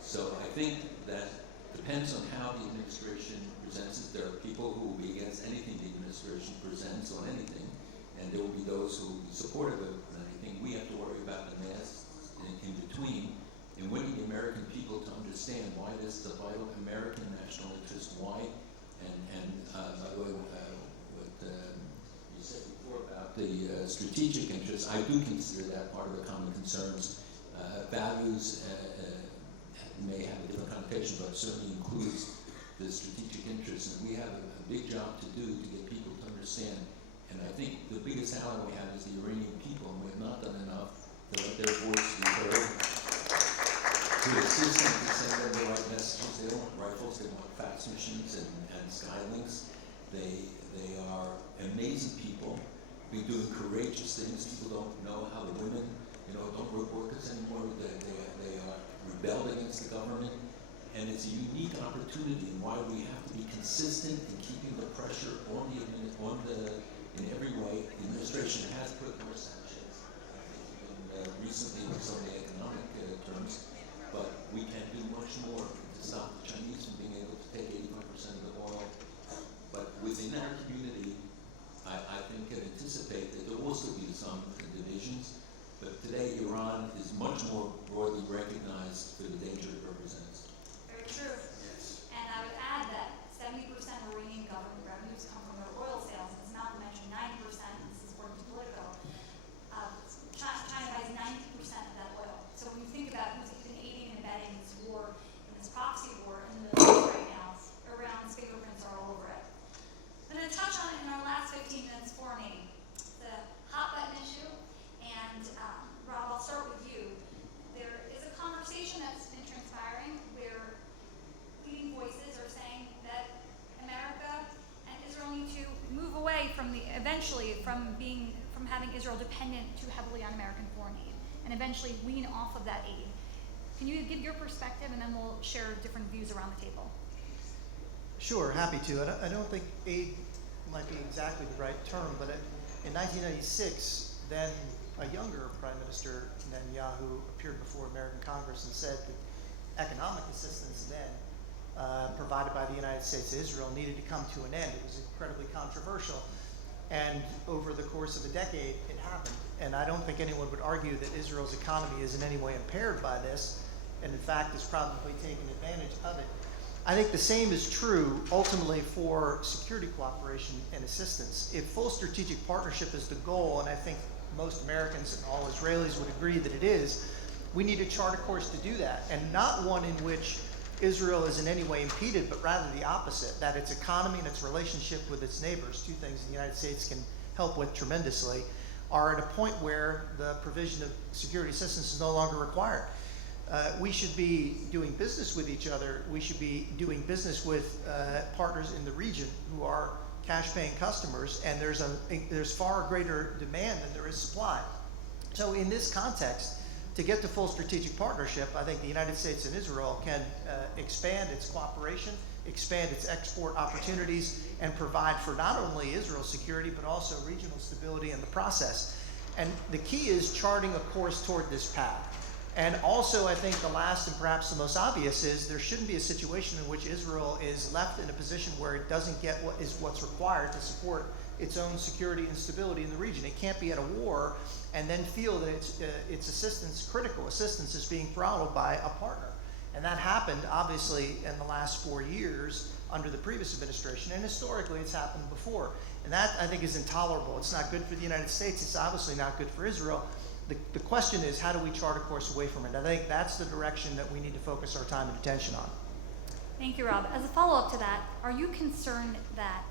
So I think that depends on how the administration presents it. There are people who will be against anything the administration presents on anything, and there will be those who will be supportive of anything. We have to worry about the mass in between, in winning the American people to understand why this is a vital American national interest, why, and by the way, what you said before about the strategic interest, I do consider that part of the common concerns. Values may have a different connotation, but certainly includes the strategic interest, and we have a big job to do to get people to understand. And I think the biggest ally we have is the Iranian people, and we have not done enough to let their voice be heard, to assist them to send them the right messages. They don't want rifles, they want fax machines and Skylinks. They are amazing people. We're doing courageous things. People don't know how the women, don't report us anymore. They are rebelled against the government. And it's a unique opportunity and why we have to be consistent in keeping the pressure on in every way. The administration has put more sanctions, recently with some of the economic terms, but we can do much more to stop the Chinese from being able to take 85% of the oil. But within our community, I think and anticipate that there will still be some divisions, but today Iran is much more broadly recognized for the danger it represents. Very true. Yes. And I would add that 70% of Iranian government revenues come from their oil sales. It's not to mention 90%, this is according to Politico. China buys 90% of that oil. So when you think about who's even aiding and abetting this war, and this proxy war in the Middle East right now, Iran's fingerprints are all over it. I'm going to touch on it in our last 15 minutes, foreign aid, the hot button issue. And Rob, I'll start with you. There is a conversation that's been transpiring where leading voices are saying that America and Israel need to move away from from having Israel dependent too heavily on American foreign aid, and eventually wean off of that aid. Can you give your perspective, and then we'll share different views around the table? Sure, happy to. I don't think aid might be exactly the right term, but in 1996, then a younger Prime Minister, Netanyahu, appeared before American Congress and said that economic assistance then provided by the United States to Israel needed to come to an end. It was incredibly controversial. And over the course of a decade, it happened. And I don't think anyone would argue that Israel's economy is in any way impaired by this, and in fact is probably taking advantage of it. I think the same is true ultimately for security cooperation and assistance. If full strategic partnership is the goal, and I think most Americans and all Israelis would agree that it is, we need to chart a course to do that, and not one in which Israel is in any way impeded, but rather the opposite, that its economy and its relationship with its neighbors, two things the United States can help with tremendously, are at a point where the provision of security assistance is no longer required. We should be doing business with each other. We should be doing business with partners in the region who are cash-paying customers, and there's far greater demand than there is supply. So in this context, to get to full strategic partnership, I think the United States and Israel can expand its cooperation, expand its export opportunities, and provide for not only Israel's security, but also regional stability in the process. And the key is charting a course toward this path. And also, I think the last and perhaps the most obvious is there shouldn't be a situation in which Israel is left in a position where it doesn't get what's required to support its own security and stability in the region. It can't be at a war and then feel that its assistance, critical assistance, is being throttled by a partner. And that happened, obviously, in the last 4 years under the previous administration, and historically it's happened before. And that, I think, is intolerable. It's not good for the United States. It's obviously not good for Israel. The question is, how do we chart a course away from it? I think that's the direction that we need to focus our time and attention on. Thank you, Rob. As a follow-up to that, are you concerned that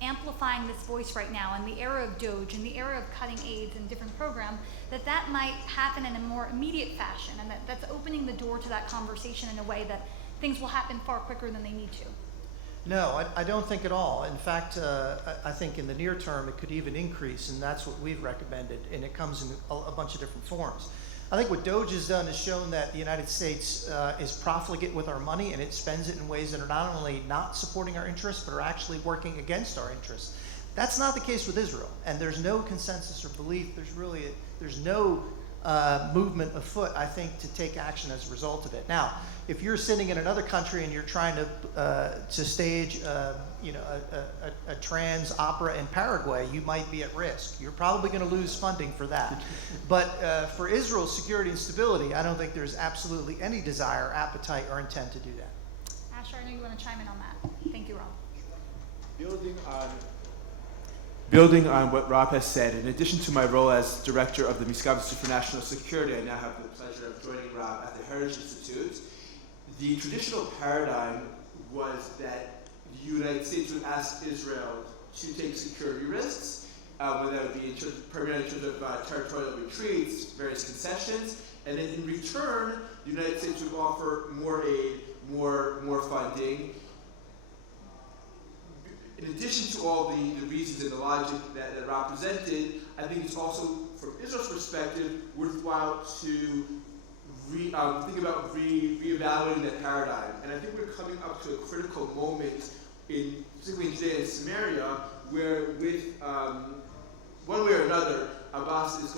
amplifying this voice right now in the era of DOGE, in the era of cutting aids and different programs, that might happen in a more immediate fashion, and that's opening the door to that conversation in a way that things will happen far quicker than they need to? No, I don't think at all. In fact, I think in the near term it could even increase, and that's what we've recommended, and it comes in a bunch of different forms. I think what DOGE has done is shown that the United States is profligate with our money, and it spends it in ways that are not only not supporting our interests, but are actually working against our interests. That's not the case with Israel, and there's no consensus or belief. There's no movement afoot, I think, to take action as a result of it. Now, if you're sitting in another country and you're trying to stage a trans opera in Paraguay, you might be at risk. You're probably going to lose funding for that. But for Israel's security and stability, I don't think there's absolutely any desire, appetite, or intent to do that. Asher, I know you want to chime in on that. Thank you, Rob. Building on what Rob has said, in addition to my role as director of the Miskabel for National Security, I now have the pleasure of joining Rob at the Heritage Institute. The traditional paradigm was that the United States would ask Israel to take security risks, whether that would be primarily in terms of territorial retreats, various concessions, and then in return, the United States would offer more aid, more funding. In addition to all the reasons and the logic that Rob presented, I think it's also, from Israel's perspective, worthwhile to think about reevaluating that paradigm. And I think we're coming up to a critical moment, particularly in Judea and Samaria, where with one way or another, Abbas is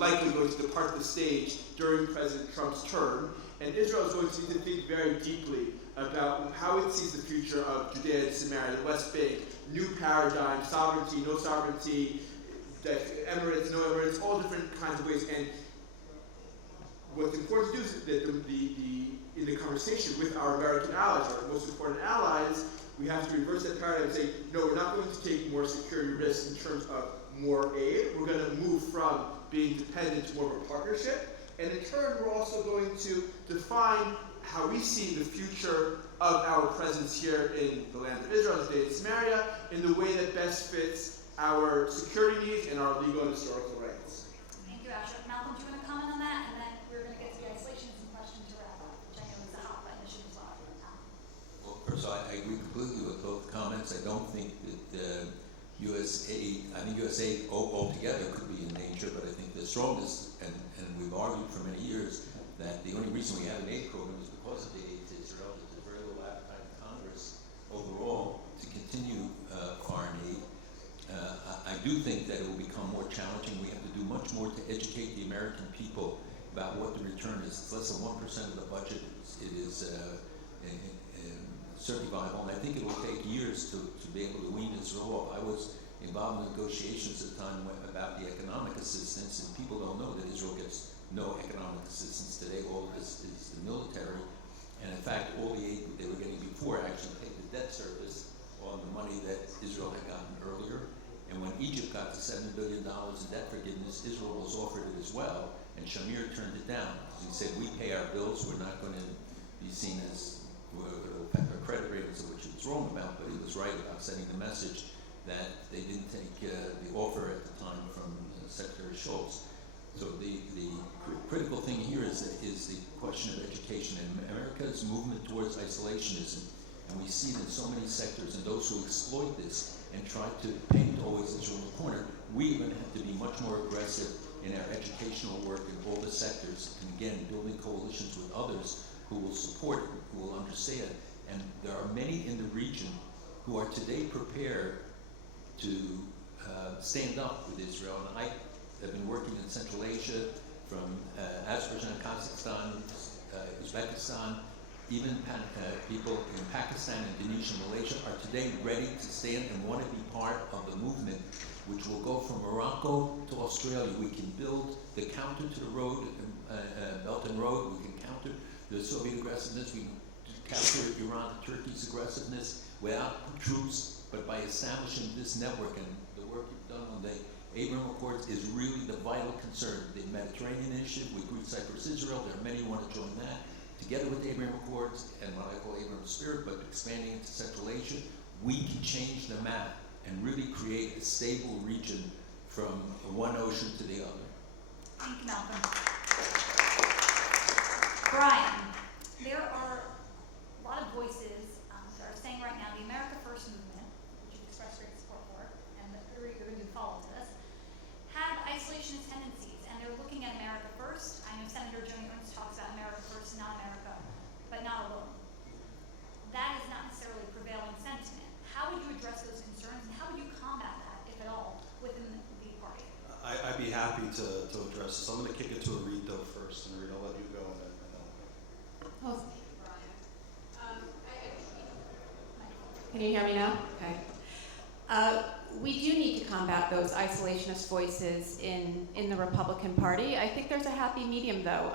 likely going to depart the stage during President Trump's term, and Israel is going to need to think very deeply about how it sees the future of Judea and Samaria, the West Bank, new paradigm, sovereignty, no sovereignty, emirates, no emirates, all different kinds of ways. And what's important to do is that in the conversation with our American allies, our most important allies, we have to reverse that paradigm and say, no, we're not going to take more security risks in terms of more aid. We're going to move from being dependent to more of a partnership. And in turn, we're also going to define how we see the future of our presence here in the land of Israel, Judea and Samaria, in the way that best fits our security needs and our legal and historical rights. Thank you, Asher. Malcolm, do you want to comment on that? And then we're going to get to the isolations and questions to wrap up, which I know is a hot button issue as well. Well, first of all, I agree completely with both comments. I don't think that U.S. aid altogether could be in danger, but I think the strongest, and we've argued for many years, that the only reason we have an aid program is because of the aid to Israel. There's a very little appetite in Congress overall to continue foreign aid. I do think that it will become more challenging. We have to do much more to educate the American people about what the return is. It's less than 1% of the budget. It is certainly viable, and I think it will take years to be able to wean Israel off. I was involved in negotiations at the time about the economic assistance, and people don't know that Israel gets no economic assistance today. All of this is the military, and in fact, all the aid they were getting before actually paid the debt service on the money that Israel had gotten earlier. And when Egypt got to $7 billion in debt forgiveness, Israel was offered it as well, and Shamir turned it down. He said, we pay our bills, we're not going to be seen as a credit ratings, which he was wrong about, but he was right about sending the message that they didn't take the offer at the time from Secretary Schultz. So the critical thing here is the question of education, and America's movement towards isolationism. And we see it in so many sectors, and those who exploit this and try to paint always Israel in the corner, we are going to have to be much more aggressive in our educational work in all the sectors, and again, building coalitions with others who will support it, who will understand. And there are many in the region who are today prepared to stand up with Israel. And I have been working in Central Asia, from Azerbaijan, Kazakhstan, Uzbekistan, even people in Pakistan, Indonesia, Malaysia are today ready to stand and want to be part of the movement, which will go from Morocco to Australia. We can build the counter to the road, Belt and Road. We can counter the Soviet aggressiveness. We can counter Iran and Turkey's aggressiveness without troops, but by establishing this network. And the work you've done on the Abraham Accords is really the vital concern. The Mediterranean Initiative, we agreed Cyprus, Israel. There are many who want to join that. Together with the Abraham Accords and what I call Abraham Spirit, but expanding into Central Asia, we can change the map and really create a stable region from one ocean to the other. Thank you, Malcolm. Brian, there are a lot of voices that are saying right now the America First movement, which you've expressed great support for, and that you're going to follow this, have isolationist tendencies, and they're looking at America First. I know Senator Joni Ernst talks about America First, not America, but not alone. That is not necessarily prevailing sentiment. How would you address those concerns, and how would you combat that, if at all, within the party? I'd be happy to address this. I'm going to kick it to Arito first, and Arito, I'll let you go. And then Oh, thank you, Brian. Can you hear me now? Okay. We do need to combat those isolationist voices in the Republican Party. I think there's a happy medium, though.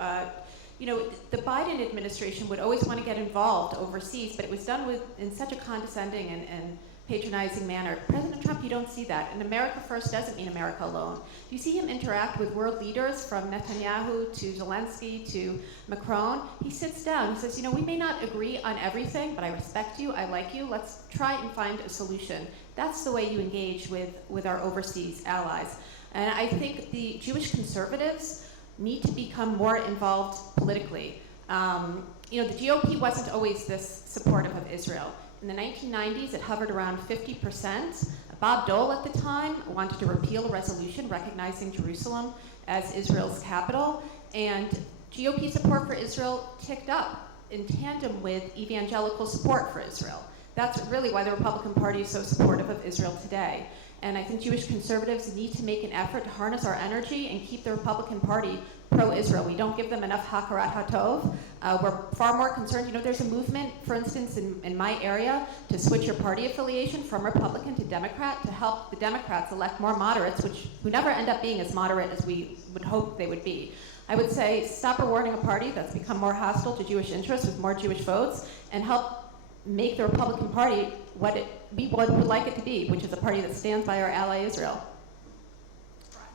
The Biden administration would always want to get involved overseas, but it was done in such a condescending and patronizing manner. President Trump, you don't see that. And America First doesn't mean America alone. Do you see him interact with world leaders from Netanyahu to Zelensky to Macron? He sits down, he says, we may not agree on everything, but I respect you, I like you, let's try and find a solution. That's the way you engage with our overseas allies. And I think the Jewish conservatives need to become more involved politically. The GOP wasn't always this supportive of Israel. In the 1990s, it hovered around 50%. Bob Dole at the time wanted to repeal a resolution recognizing Jerusalem as Israel's capital, and GOP support for Israel ticked up in tandem with evangelical support for Israel. That's really why the Republican Party is so supportive of Israel today. And I think Jewish conservatives need to make an effort to harness our energy and keep the Republican Party pro-Israel. We don't give them enough hakarat hatov. We're far more concerned. There's a movement, for instance, in my area, to switch your party affiliation from Republican to Democrat to help the Democrats elect more moderates, who never end up being as moderate as we would hope they would be. I would say stop rewarding a party that's become more hostile to Jewish interests with more Jewish votes, and help make the Republican Party what we would like it to be, which is a party that stands by our ally Israel.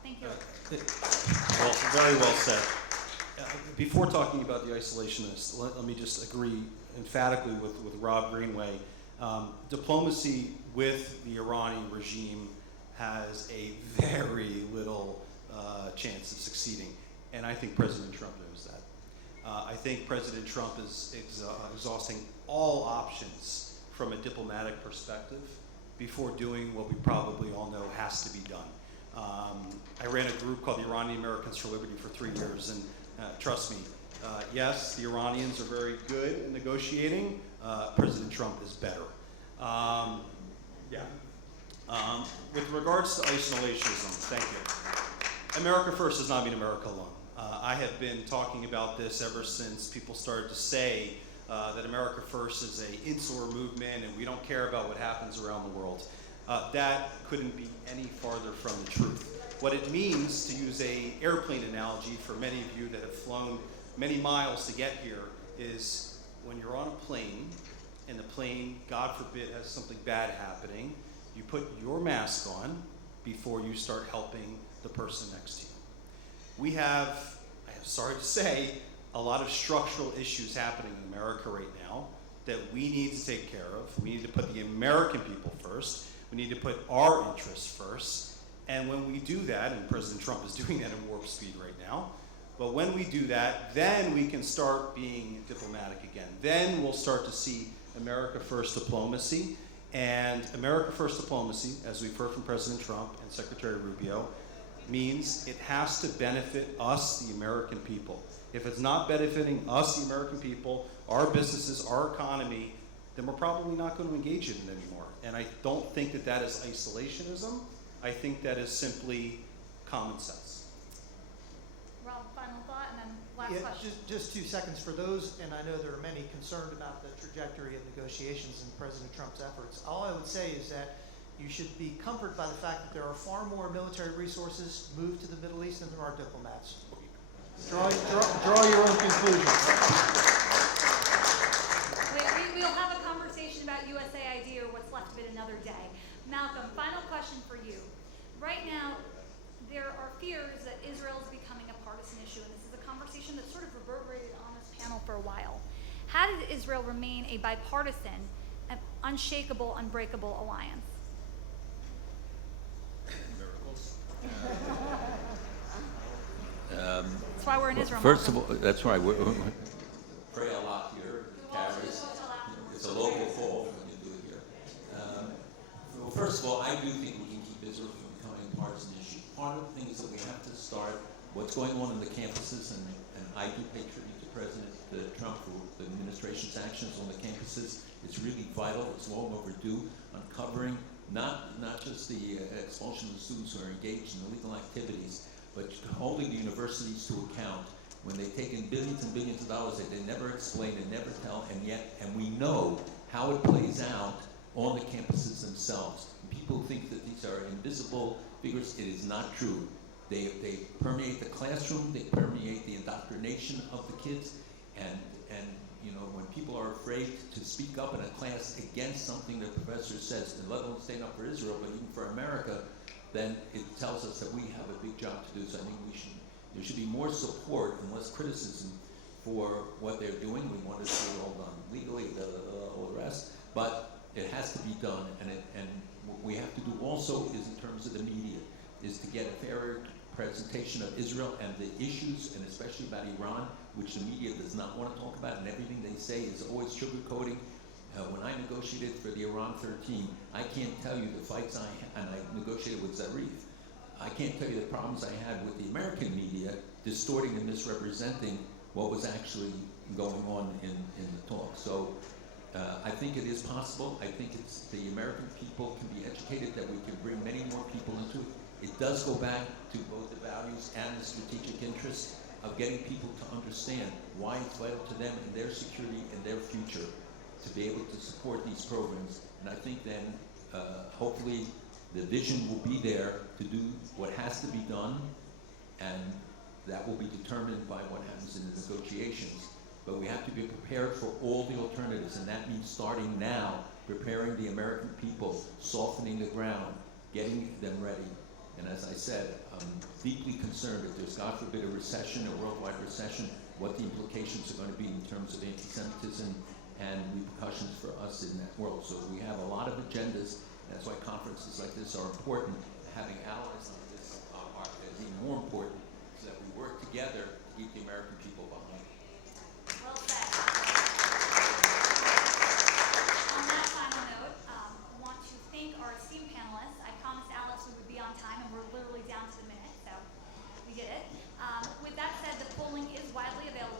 Thank you. well, very well said. Before talking about the isolationists, let me just agree emphatically with Rob Greenway. Diplomacy with the Iranian regime has a very little chance of succeeding, and I think President Trump knows that. I think President Trump is exhausting all options from a diplomatic perspective before doing what we probably all know has to be done. I ran a group called the Iranian Americans for Liberty for 3 years, and trust me, yes, the Iranians are very good at negotiating. President Trump is better. With regards to isolationism, thank you. America First does not mean America alone. I have been talking about this ever since people started to say that America First is an insular movement and we don't care about what happens around the world. That couldn't be any farther from the truth. What it means, to use an airplane analogy for many of you that have flown many miles to get here, is when you're on a plane and the plane, God forbid, has something bad happening, you put your mask on before you start helping the person next to you. We have, I am sorry to say, a lot of structural issues happening in America right now that we need to take care of. We need to put the American people first. We need to put our interests first. And when we do that, and President Trump is doing that at warp speed right now, but when we do that, then we can start being diplomatic again. Then we'll start to see America First diplomacy. And America First diplomacy, as we've heard from President Trump and Secretary Rubio, means it has to benefit us, the American people. If it's not benefiting us, the American people, our businesses, our economy, then we're probably not going to engage in it anymore. And I don't think that that is isolationism. I think that is simply common sense. Rob, final thought, and then last Yeah, question. just 2 seconds for those, and I know there are many concerned about the trajectory of negotiations and President Trump's efforts. All I would say is that you should be comforted by the fact that there are far more military resources moved to the Middle East than there are diplomats. Draw your own conclusions. We'll have a conversation about USAID or what's left of it another day. Malcolm, final question for you. Right now, there are fears that Israel is becoming a partisan issue, and this is a conversation that's sort of reverberated on this panel for a while. How did Israel remain a bipartisan, unshakable, unbreakable alliance? That's why we're in Israel. First of all, that's right. We pray a lot here. Carries. It's a local call when you do it here. Well, first of all, I do think we can keep Israel from becoming a partisan issue. Part of the thing is that we have to start what's going on in the campuses, and I do pay tribute to President Trump for the administration's actions on the campuses. It's really vital. It's long overdue. Uncovering not just the expulsion of the students who are engaged in illegal activities, but holding the universities to account when they take in billions and billions of dollars that they never explain and never tell, and we know how it plays out on the campuses themselves. People think that these are invisible figures. It is not true. They permeate the classroom. They permeate the indoctrination of the kids, and you know, when people are afraid to speak up in a class against something the professor says, and let alone stand up for Israel, but even for America, then it tells us that we have a big job to do. So I think there should be more support and less criticism for what they're doing. We want to see it all done legally, all the rest, but it has to be done. And what we have to do also is, in terms of the media, is to get a fairer presentation of Israel and the issues, and especially about Iran, which the media does not want to talk about, and everything they say is always sugarcoating. When I negotiated for the Iran 13, I can't tell you the fights and I negotiated with Zarif. I can't tell you the problems I had with the American media distorting and misrepresenting what was actually going on in the talk. So I think it is possible. I think it's the American people can be educated, that we can bring many more people into it. It does go back to both the values and the strategic interests of getting people to understand why it's vital to them and their security and their future to be able to support these programs. And I think then hopefully the vision will be there to do what has to be done, and that will be determined by what happens in the negotiations. But we have to be prepared for all the alternatives, and that means starting now, preparing the American people, softening the ground, getting them ready. And as I said, I'm deeply concerned if there's, God forbid, a recession, a worldwide recession, what the implications are going to be in terms of anti-Semitism and repercussions for us in that world. So we have a lot of agendas. That's why conferences like this are important. Having allies like this is even more important, so that we work together to keep the American people behind. Well said. On that final note, I want to thank our esteemed panelists. I promised Alice we would be on time, and we're literally down to the minute, so we did it. With that said, the polling is widely available.